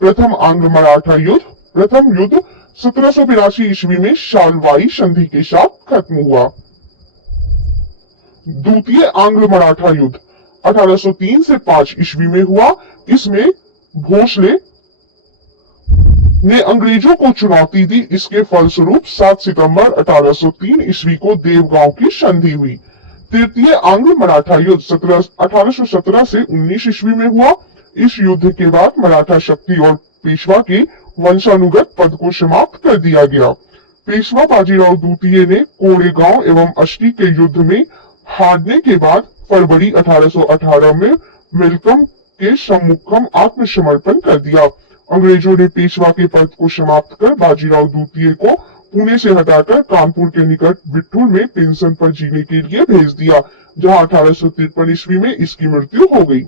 प्रथम आंग्ल मराठा युद्ध प्रथम युद्ध 1782 ईस्वी में शालवाई संधि के साथ खत्म हुआ। द्वितीय आंग्ल मराठा युद्ध 1803 से 5 ईस्वी में हुआ। इसमें भोसले ने अंग्रेजों को चुनौती दी। इसके फलस्वरूप 7 सितंबर 1803 ईस्वी को देवगांव की संधि हुई। तृतीय आंग्ल मराठा युद्ध 1817 से 19 ईस्वी में हुआ। इस युद्ध के बाद मराठा शक्ति और पेशवा के वंशानुगत पद को समाप्त कर दिया गया। पेशवा बाजीराव द्वितीय ने कोरेगांव एवं अष्टी के युद्ध में हारने के बाद फरवरी 1818 में मेलकम के सम्मुखम आत्मसमर्पण कर दिया। अंग्रेजों ने पेशवा के पद को समाप्त कर बाजीराव द्वितीय को पुणे से हटाकर कानपुर के निकट विठुल में पेंशन पर जीने के लिए भेज दिया, जहां 1853 ईस्वी में इसकी मृत्यु हो गई।